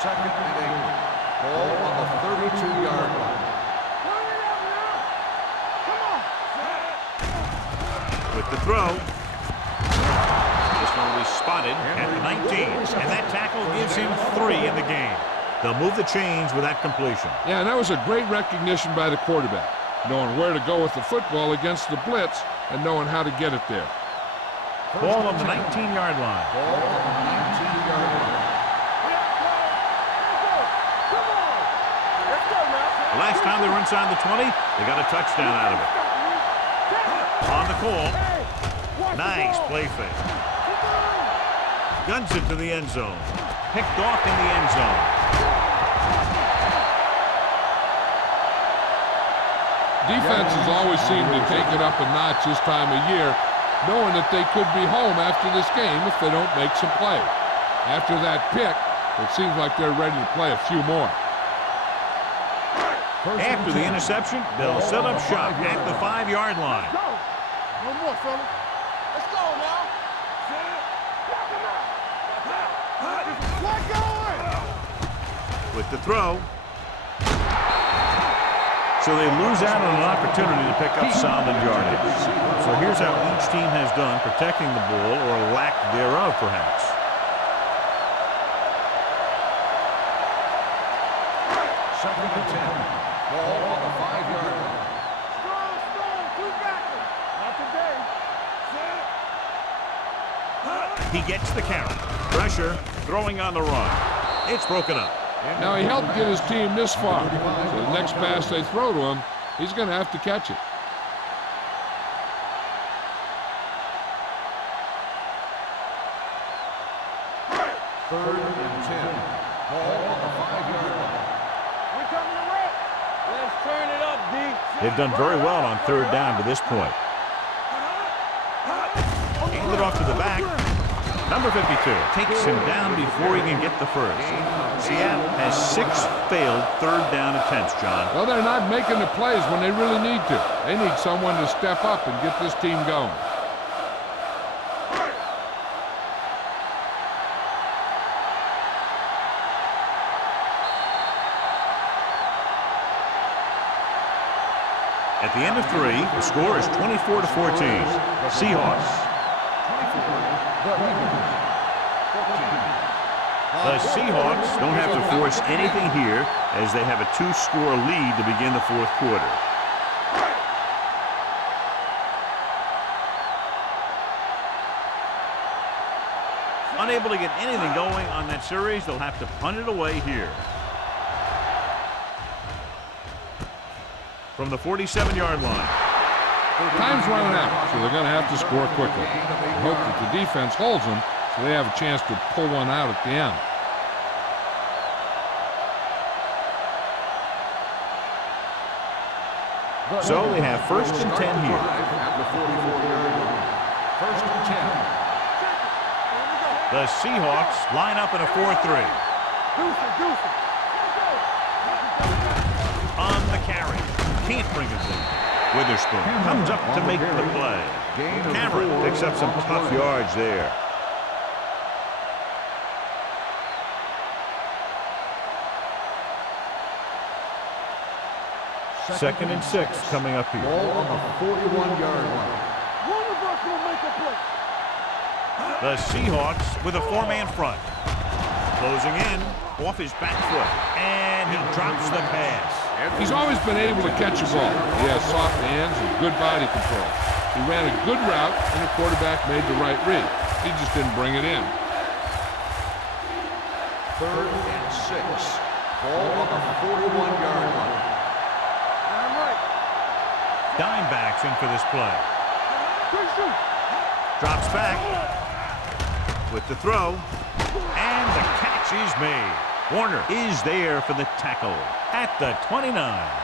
2nd and 8. Ball on the 32-yard line. With the throw. This one will be spotted at the 19. And that tackle gives him 3 in the game. They'll move the chains with that completion. Yeah, and that was a great recognition by the quarterback, knowing where to go with the football against the blitz and knowing how to get it there. Ball on the 19-yard line. Ball on the 19-yard line. The last time they were inside the 20, they got a touchdown out of it. On the call. Nice play fake. Guns it to the end zone. Picked off in the end zone. Defenses always seem to take it up a notch this time of year, knowing that they could be home after this game if they don't make some plays. After that pick, it seems like they're ready to play a few more. After the interception, they'll set up shop at the 5-yard line. One more, fella. Let's go now. Let go. With the throw. So they lose out on an opportunity to pick up solid yardage. So here's how each team has done protecting the ball, or lack thereof, perhaps. Second and 10. Ball on the 5-yard line. Strong, two backers. Not today. He gets the count. Pressure, throwing on the run. It's broken up. Now, he helped get his team this far, so the next pass they throw to him, he's going to have to catch it. Third and 10. Ball on the 5-yard line. We're coming to wreck. Let's turn it up, D. They've done very well on 3rd down to this point. Hand it off to the back. Number 52 takes him down before he can get the first. Seattle has 6 failed third down attempts, John. Well, they're not making the plays when they really need to. They need someone to step up and get this team going. At the end of 3, the score is 24-14. Seahawks. The Seahawks don't have to force anything here as they have a 2-score lead to begin the 4th quarter. Unable to get anything going on that series, they'll have to punt it away here. From the 47-yard line. Time's running out, so they're going to have to score quickly. I hope that the defense holds them so they have a chance to pull one out at the end. So they have 1st and 10 here. At the 44-yard line. 1st and 10. The Seahawks line up in a 4-3. On the carry. Can't bring it in. Witherspoon comes up to make the play. Cameron picks up some tough yards there. Second and 6 coming up here. Ball on the 41-yard line. One of us will make a play. The Seahawks with a 4-man front. Closing in off his back foot. And he drops the pass. He's always been able to catch a ball. He has soft hands and good body control. He ran a good route, and the quarterback made the right read. He just didn't bring it in. 3rd and 6. Ball on the 41-yard line. Dimebacks in for this play. Drops back with the throw. And the catch is made. Warner is there for the tackle at the 29.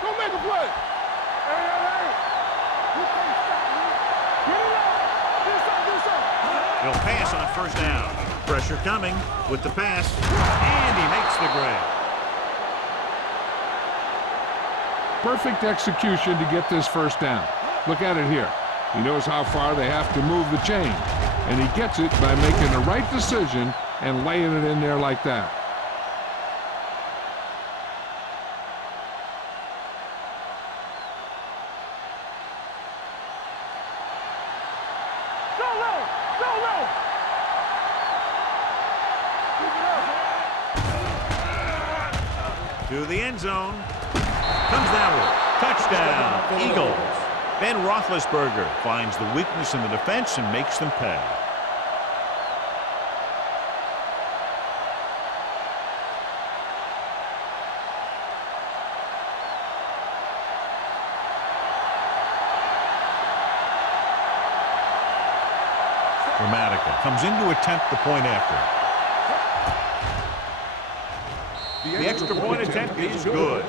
Go make a play. Hey. You can't stop me. Get it up. Do something. He'll pass on 1st down. Pressure coming with the pass. And he makes the grab. Perfect execution to get this 1st down. Look at it here. He knows how far they have to move the chain. And he gets it by making the right decision and laying it in there like that. To the end zone. Comes downward. Touchdown, Eagles. Ben Roethlisberger finds the weakness in the defense and makes them pay. Dramatica comes in to attempt the point after. The extra point attempt is good.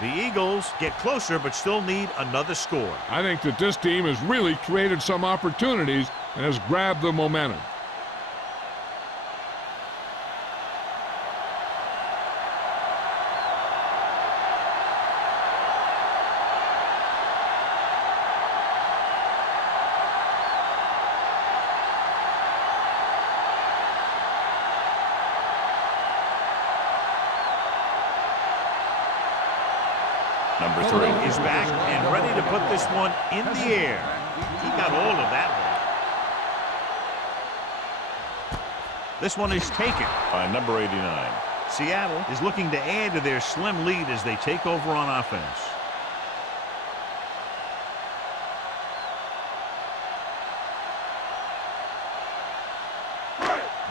The Eagles get closer but still need another score. I think that this team has really created some opportunities and has grabbed the momentum. Number 3 is back and ready to put this one in the air. He got all of that one. This one is taken by number 89. Seattle is looking to add to their slim lead as they take over on offense.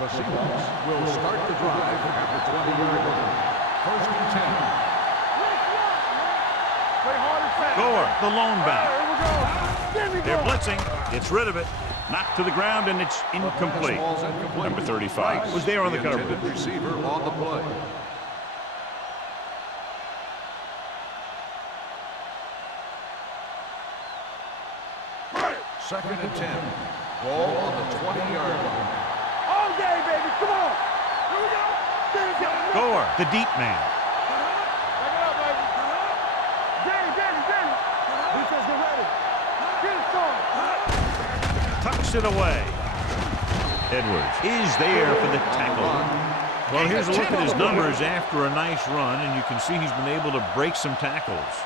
The Seahawks will start the drive at the 20-yard line. 1st and 10. Gore, the lone back. They're blitzing. Gets rid of it. Knocked to the ground, and it's incomplete. Number 35 was there on the coverage. Intended receiver on the play. Second and 10. Ball on the 20-yard line. All day, baby. Come on. Here we go. Gore, the deep man. Back it up, baby. Danny. Defense, get ready. Get it started. Tucks it away. Edwards is there for the tackle. Well, here's a look at his numbers after a nice run, and you can see he's been able to break some tackles.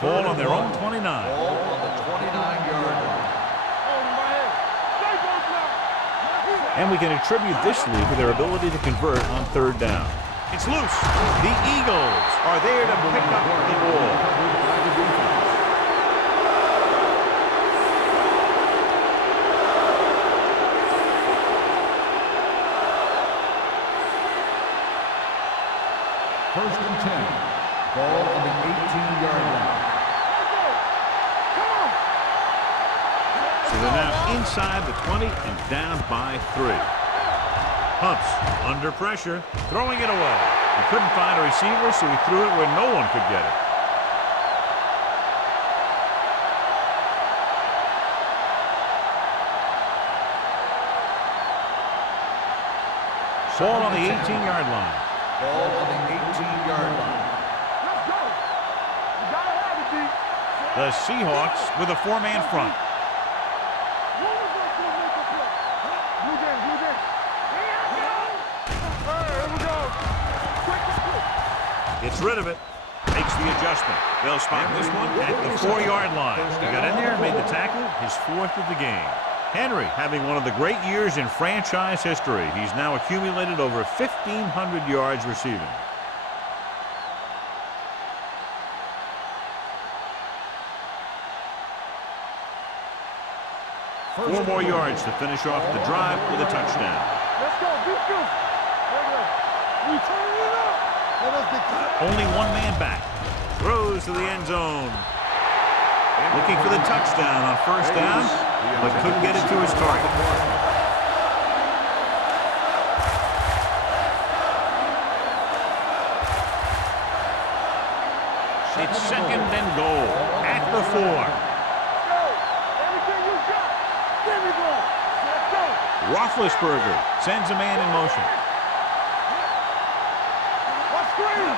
Ball on their own 29. Ball on the 29-yard line. And we can attribute this lead to their ability to convert on third down. It's loose. The Eagles are there to pick up the ball. First and 10. Ball on the 18-yard line. So they're now inside the 20 and down by 3. Hunts under pressure, throwing it away. He couldn't find a receiver, so he threw it where no one could get it. Ball on the 18-yard line. Ball on the 18-yard line. Let's go. You gotta have it, D. The Seahawks with a 4-man front. One of us will make a play. Blue game. Here we go. Quick. Gets rid of it. Makes the adjustment. They'll spot this one at the 4-yard line. He got in there and made the tackle, his 4th of the game. Henry having one of the great years in franchise history. He's now accumulated over 1,500 yards receiving. Four more yards to finish off the drive with a touchdown. Let's go. Defense. We turn it up. Let us get Only one man back. Throws to the end zone. Looking for the touchdown on first down, but couldn't get it to his target. It's second and goal at the 4. Everything you got. Give me one. Let's go. Roethlisberger sends a man in motion. What screen?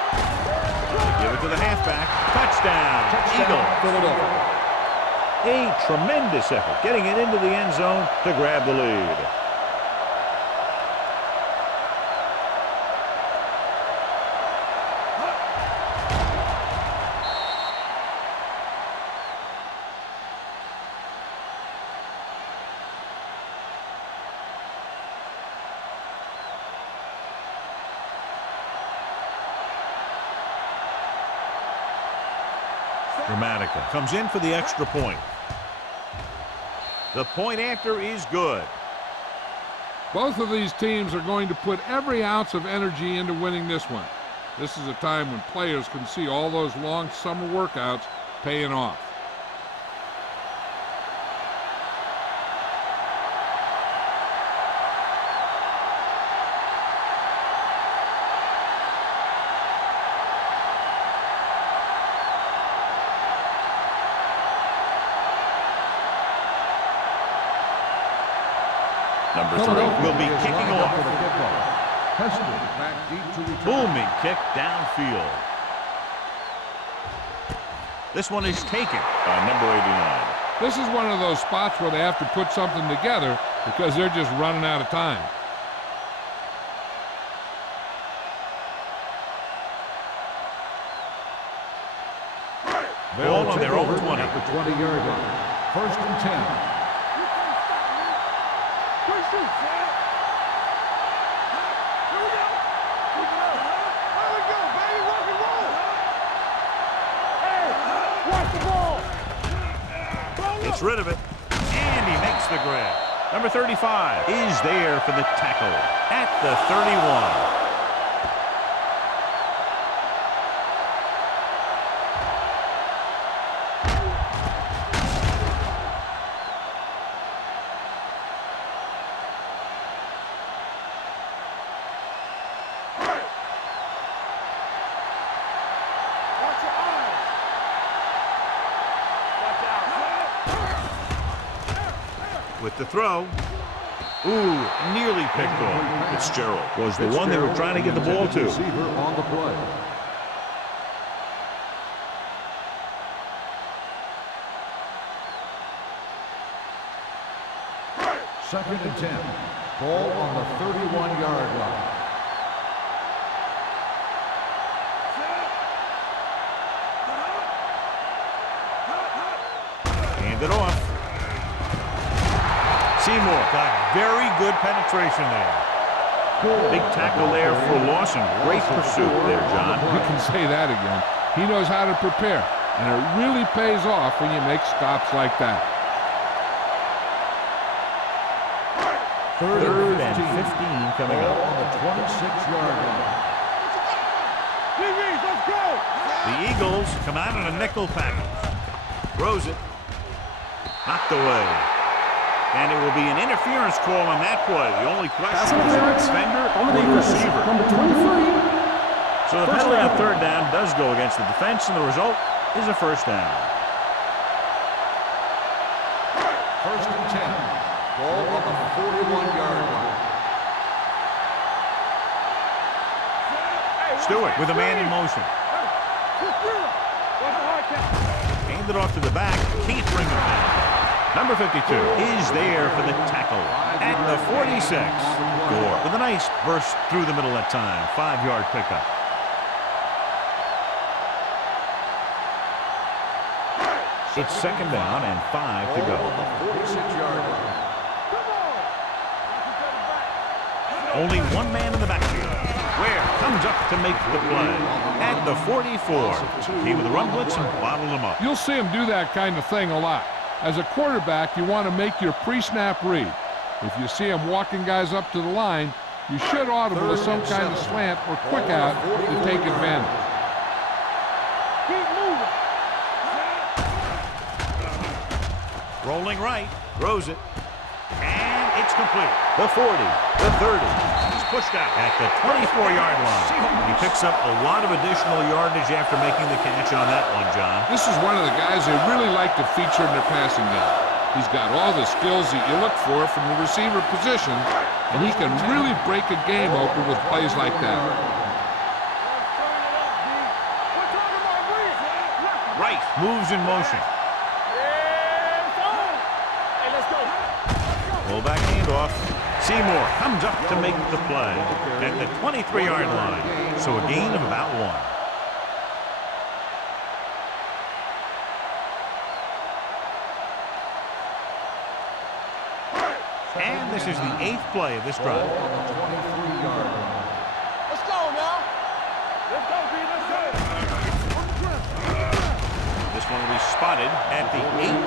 Give it to the halfback. Touchdown. Eagles. A tremendous effort getting it into the end zone to grab the lead. Dramatica comes in for the extra point. The point after is good. Both of these teams are going to put every ounce of energy into winning this one. This is a time when players can see all those long summer workouts paying off. Number 3 will be kicking off. Back deep to return. Booming kick downfield. This one is taken by number 89. This is one of those spots where they have to put something together because they're just running out of time. Ball on their own 20. At the 20-yard line. First and 10. Quick shoot, Sam. Here we go. Keep it up. There we go, baby. Rock and roll. Hey, watch the ball. Gets rid of it, and he makes the grab. Number 35 is there for the tackle at the 31. with the throw. Ooh, nearly picked off. Fitzgerald was the one they were trying to get the ball to. Receiver on the play. Second and 10. Ball on the 31-yard line. Hand it off. Seymour got very good penetration there. Big tackle there for Lawson. Great pursuit there, John. You can say that again. He knows how to prepare, and it really pays off when you make stops like that. Third and 15 coming up. On the 26-yard line. DBs, let's go! The Eagles come out in a nickel package. Throws it. Knocked away. And it will be an interference call on that play. The only question Pass is the interference defender on or the the defense. receiver. Number 23. So the penalty on third down does go against the defense, and the result is a first down. First and 10. Ball on the 41-yard line. Stewart with a man in motion. Hand it off to the back. Can't bring him down. Number 52 is there for the tackle at the 46. Gore with a nice burst through the middle that time. 5-yard pickup. It's second down and 5 to go. On the 46-yard line. Only one man in the backfield. Ware comes up to make the play at the 44. He with a run blitz and bottled him up. You'll see him do that kind of thing a lot. As a quarterback, you want to make your pre-snap read. If you see him walking guys up to the line, you should audible with some kind of slant or quick out to take advantage. Keep moving. Rolling right, throws it, and it's complete. The 40, the 30. He's pushed out at the 24-yard line. He picks up a lot of additional yardage after making the catch on that one, John. This is one of the guys they really like to feature in their passing game. He's got all the skills that you look for from the receiver position, and he can really break a game open with plays like that. Right, moves in motion. Pull back handoff. Seymour comes up to make the play at the 23-yard line. So a gain of about 1. And this is the 8th play of this drive. On the 23-yard line. Let's go now. Let's go, B. Let's go. This one will be spotted at the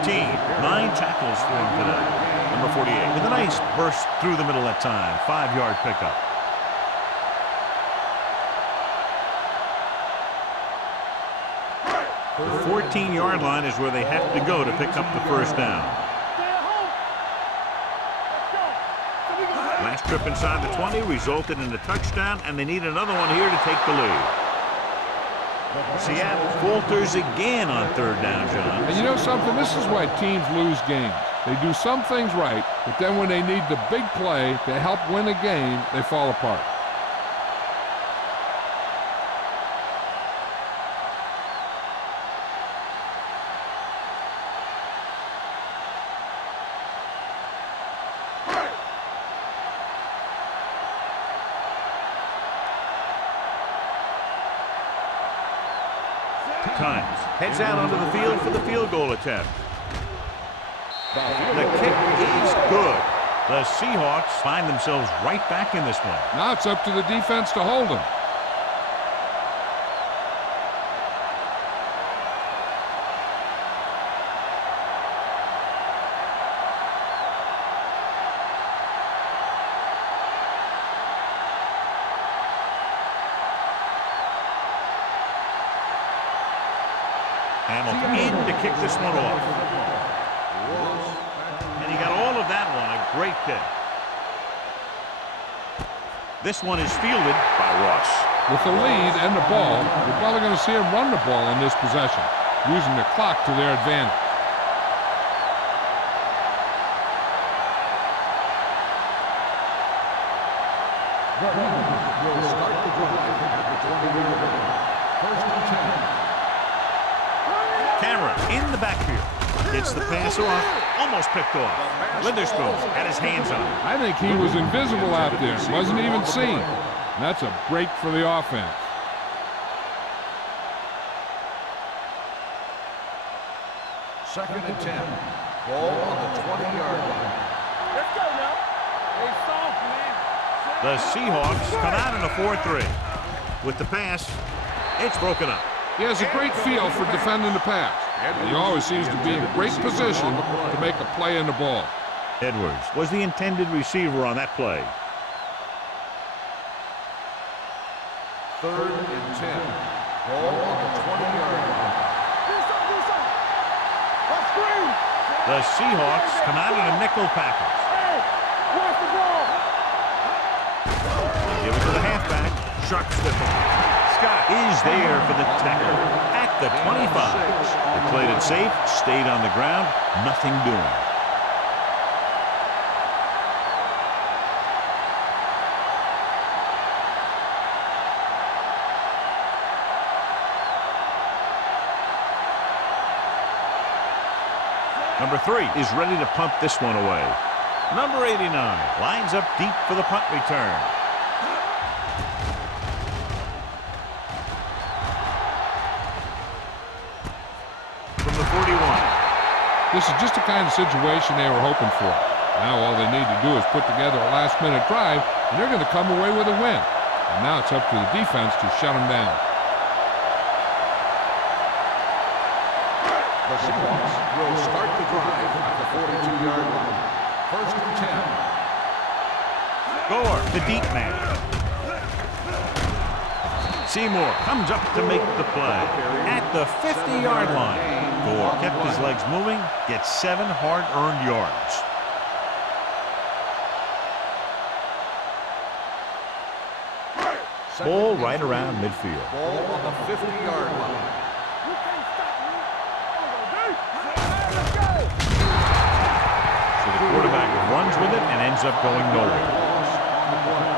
18. 9 tackles for him today. Number 48 with a nice burst through the middle that time. 5-yard pickup. The 14-yard line is where they have to go to pick up the first down. Last trip inside the 20 resulted in a touchdown, and they need another one here to take the lead. Seattle falters again on third down, John. And you know something? This is why teams lose games. They do some things right, but then when they need the big play to help win a game, they fall apart. Times heads out onto the field for the field goal attempt. The kick is good. The Seahawks find themselves right back in this one. Now it's up to the defense to hold them. Hamilton in to kick this one off. And he got all of that one. A great kick. This one is fielded by Ross. With the lead and the ball, we're probably going to see them run the ball in this possession, using the clock to their advantage. will start the drive at the 20-yard line. First and 10. Cameron in the backfield. Gets the pass off. Almost picked off. Witherspoon had his hands on it. I think he was invisible out there. Wasn't even seen. And that's a break for the offense. Second and 10. Ball on the 20-yard line. Let's go now. Hey, soft, man. The Seahawks come out in a 4-3. With the pass, it's broken up. He has a great feel for defending the pass. And he always seems to be in great position to make a play in the ball. Edwards was the intended receiver on that play. Third and 10. Ball on the 20-yard line. The Seahawks come out in a nickel package. Hey, watch the ball. Give it to the halfback. Sharp stiff arm. Scott is there for the tackle at the 25. They played it safe, stayed on the ground, nothing doing. Number 3 is ready to punt this one away. Number 89 lines up deep for the punt return. From the 41. This is just the kind of situation they were hoping for. Now all they need to do is put together a last-minute drive, and they're going to come away with a win. And now it's up to the defense to shut them down. The Seahawks will start the drive at the 42-yard line. First and 10. Gore, the deep man. Seymour comes up to make the play at the 50-yard line. Gore kept his legs moving, gets 7 hard-earned yards. Ball right around midfield. Ball on the 50-yard line. You can't stop me. Let's go. So the quarterback runs with it and ends up going nowhere. Loss on the play.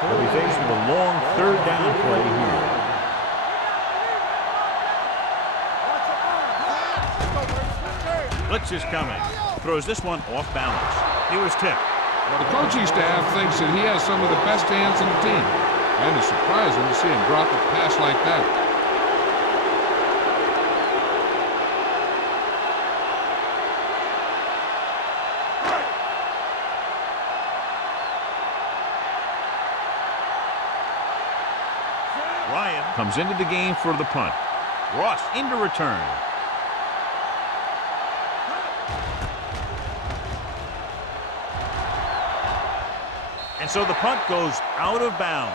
They'll be faced with a long third down play here. Blitz is coming. Throws this one off balance. He was tipped. The coaching staff thinks that he has some of the best hands in the team. And it's surprising to see him drop a pass like that. Ryan comes into the game for the punt. Ross into return. And so the punt goes out of bounds.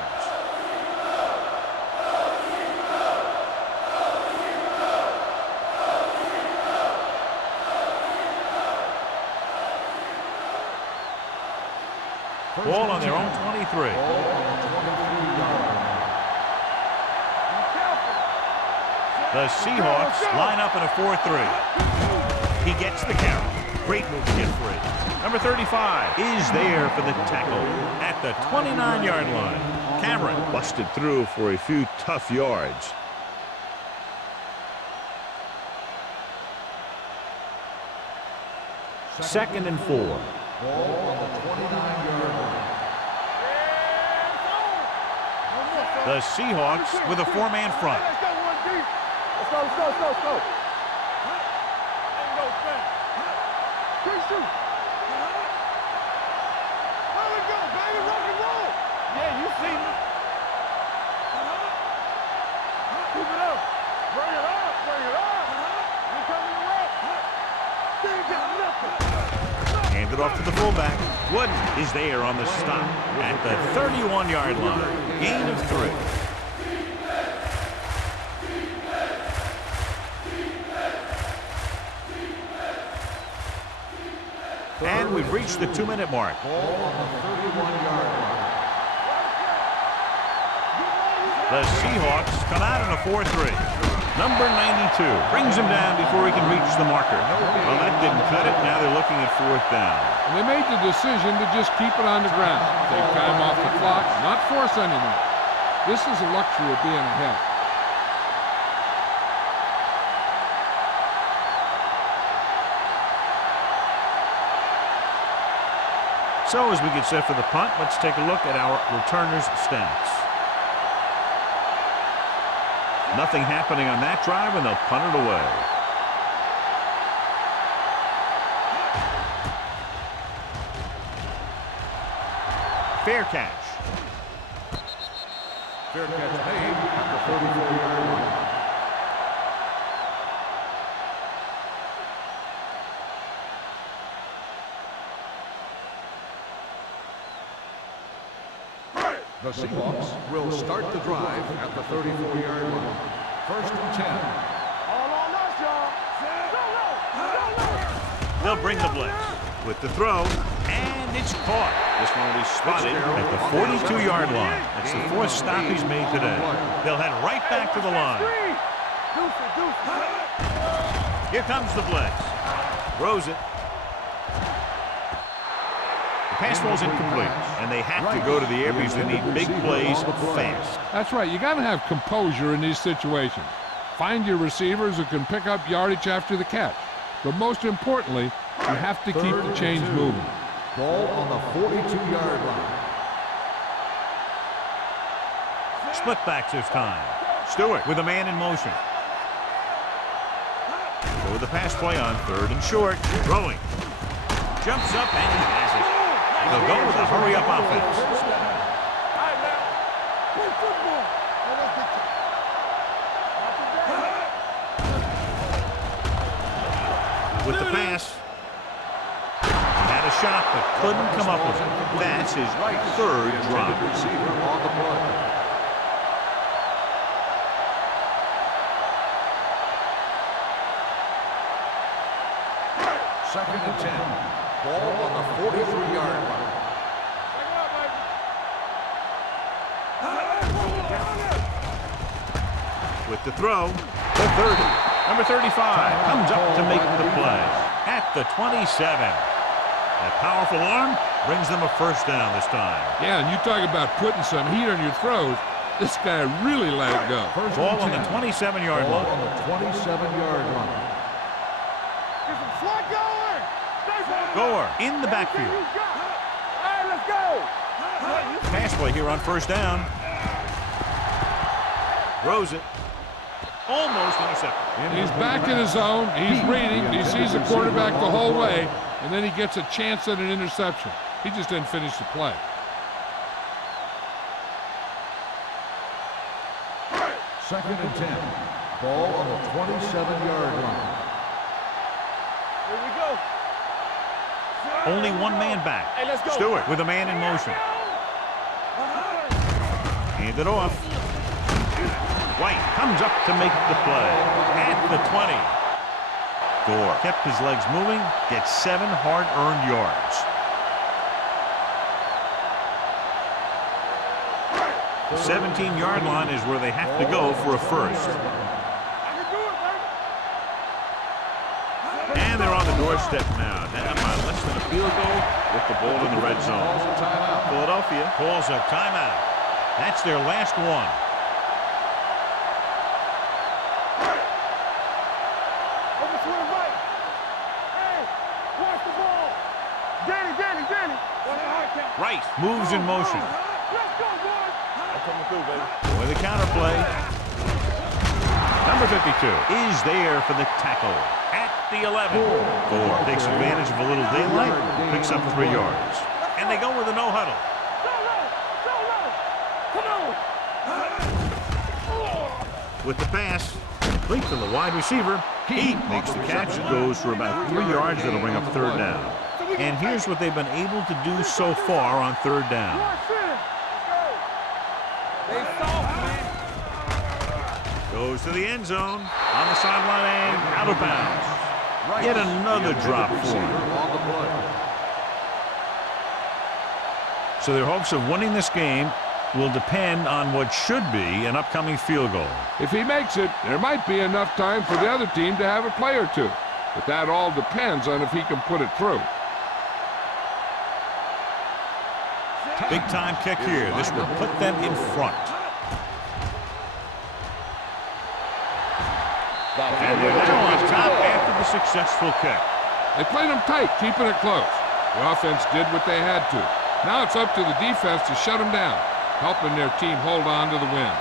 Ball on their own 23. The Seahawks line up in a 4-3. He gets the carry. Great move to get free. Number 35 is there for the tackle at the 29-yard line. Cameron busted through for a few tough yards. Second and 4. Ball on the 29-yard line. The Seahawks with a 4-man front. Let's go, one deep. Let's go, let's go, let's go, let's go. Ain't no thing. Please shoot. Let it go, baby, rock and roll. Yeah, you see me. Keep it up. Bring it up, bring it up. You coming to rock. They ain't got nothing. Handed off to the fullback. Wooden is there on the stop at the 31-yard line. Gain of 3. And we've reached the 2-minute mark. Ball on the 31-yard line. The Seahawks come out in a 4-3. Number 92 brings him down before he can reach the marker. Well, that didn't cut it. Now they're looking at 4th down. And they made the decision to just keep it on the ground. Take time off the clock, not force anything. This is a luxury of being ahead. So as we get set for the punt, let's take a look at our returners' stats. Nothing happening on that drive, and they'll punt it away. Fair catch. Fair catch made at the 34-yard line. The Seahawks will start the drive at the 34-yard line. 1st and 10. All on us, y'all. Go. They'll bring the blitz with the throw, and it's caught. This one will be spotted at the 42-yard line. That's the 4th stop he's made today. They'll head right back to the line. Here comes the blitz. Throws it. Pass ball's incomplete, and they have to go to the air because they need big plays fast. That's right. You got to have composure in these situations. Find your receivers who can pick up yardage after the catch. But most importantly, you have to keep the chains moving. Ball on the 42-yard line. Split backs this time. Stewart with a man in motion. Go with the pass play on 3rd and short. Throwing. Jumps up and he has it. They'll go with a hurry-up offense. With the pass. He had a shot but couldn't come up with it. That's his 3rd drop. Receiver on the play. Second and 10. Ball on the 43-yard line. With the throw, the 30. Number 35 comes up to make the play at the 27. That powerful arm brings them a 1st down this time. Yeah, and you talk about putting some heat on your throws. This guy really let it go. Ball on the 27-yard line. Ball on the 27-yard line. Gore in the backfield. Hey, let's go. Pass play here on 1st down. Throws it. Almost intercepted. He's back in his zone. He's reading. He sees the quarterback the whole way, and then he gets a chance at an interception. He just didn't finish the play. Second and 10. Ball on the 27-yard line. Here we go. Only one man back. Hey, let's go. Stewart with a man in motion. Hand it off. White comes up to make the play at the 20. Gore kept his legs moving, gets 7 hard-earned yards. The 17-yard line is where they have to go for a 1st. And they're on the doorstep now. Down by less than a field goal with the ball in the red zone. Philadelphia calls a timeout. That's their last one. Right moves in motion. With the counter play. Number 52 is there for the tackle at the 11. Gore takes advantage of a little daylight, picks up 3 yards. And they go with a no huddle. With the pass, complete to the wide receiver. He makes the catch. It goes for about 3 yards. That'll bring up 3rd down. And here's what they've been able to do so far on 3rd down. Goes to the end zone. On the sideline and out of bounds. Yet another drop for him. So their hopes of winning this game will depend on what should be an upcoming field goal. If he makes it, there might be enough time for the other team to have a play or two. But that all depends on if he can put it through. Big time kick here. This will put them in front. And they're now on top after the successful kick. They played them tight, keeping it close. The offense did what they had to. Now it's up to the defense to shut them down, helping their team hold on to the win.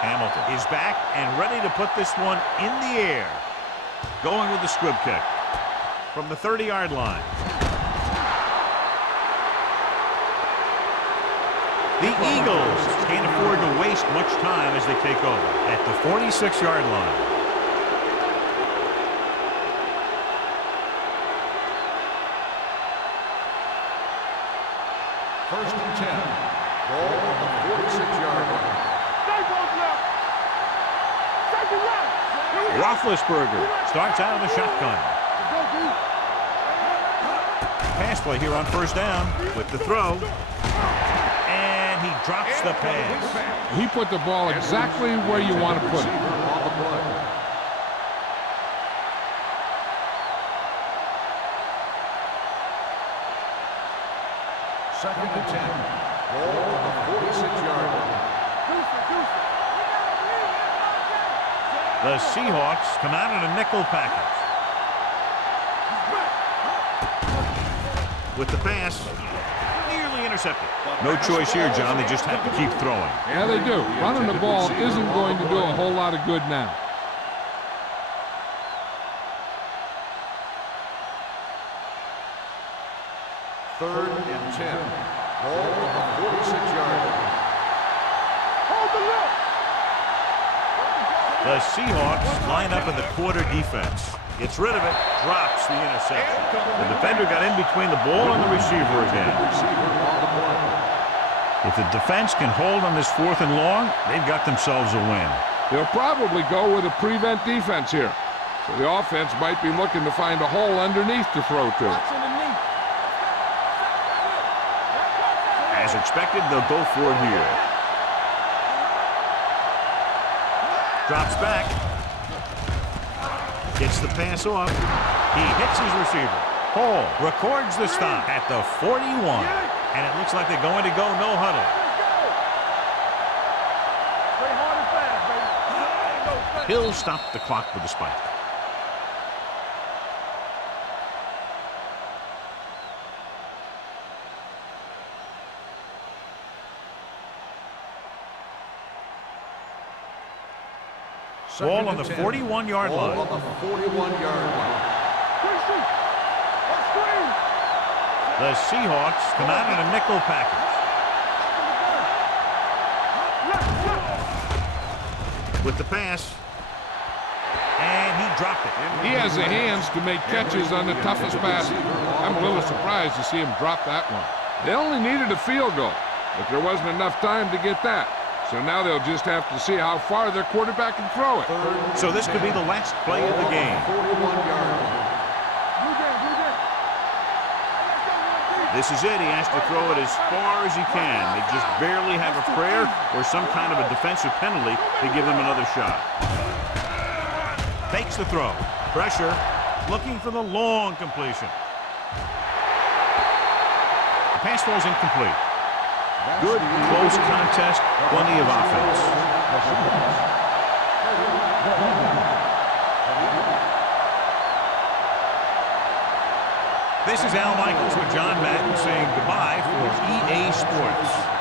Hamilton is back and ready to put this one in the air. Going with the squib kick from the 30-yard line. The Eagles can't afford to waste much time as they take over at the 46-yard line. First and 10. Ball on the 46-yard line. Roethlisberger starts out of the shotgun. Pass play here on first down with the throw. And he drops the pass. He put the ball exactly where you want to put it. Second and 10. Ball on the 46-yard line. The Seahawks come out in a nickel package. With the pass, nearly intercepted. No choice here, John. They just have to keep throwing. Yeah, they do. Running the ball isn't going to do a whole lot of good now. Third and 10. Ball on the 46-yard line. The Seahawks line up in the quarter defense. Gets rid of it, drops the interception. The defender got in between the ball and the receiver again. If the defense can hold on this 4th and long, they've got themselves a win. They'll probably go with a prevent defense here. So the offense might be looking to find a hole underneath to throw to. As expected, they'll go for it here. Drops back. Gets the pass off. He hits his receiver. Hall records the stop at the 41. And it looks like they're going to go no huddle. He'll stop the clock with the spike. Ball on the 41-yard line. Ball on the 41-yard line. The Seahawks come out in a nickel package. With the pass. And he dropped it. He has the hands to make catches on the toughest passes. I'm a little surprised to see him drop that one. They only needed a field goal, but there wasn't enough time to get that. So now they'll just have to see how far their quarterback can throw it. So this could be the last play of the game. 41-yard line. This is it. He has to throw it as far as he can. They just barely have a prayer or some kind of a defensive penalty to give them another shot. Fakes the throw. Pressure. Looking for the long completion. The pass falls incomplete. Good, close contest. Plenty of offense. This is Al Michaels with John Madden saying goodbye for EA Sports.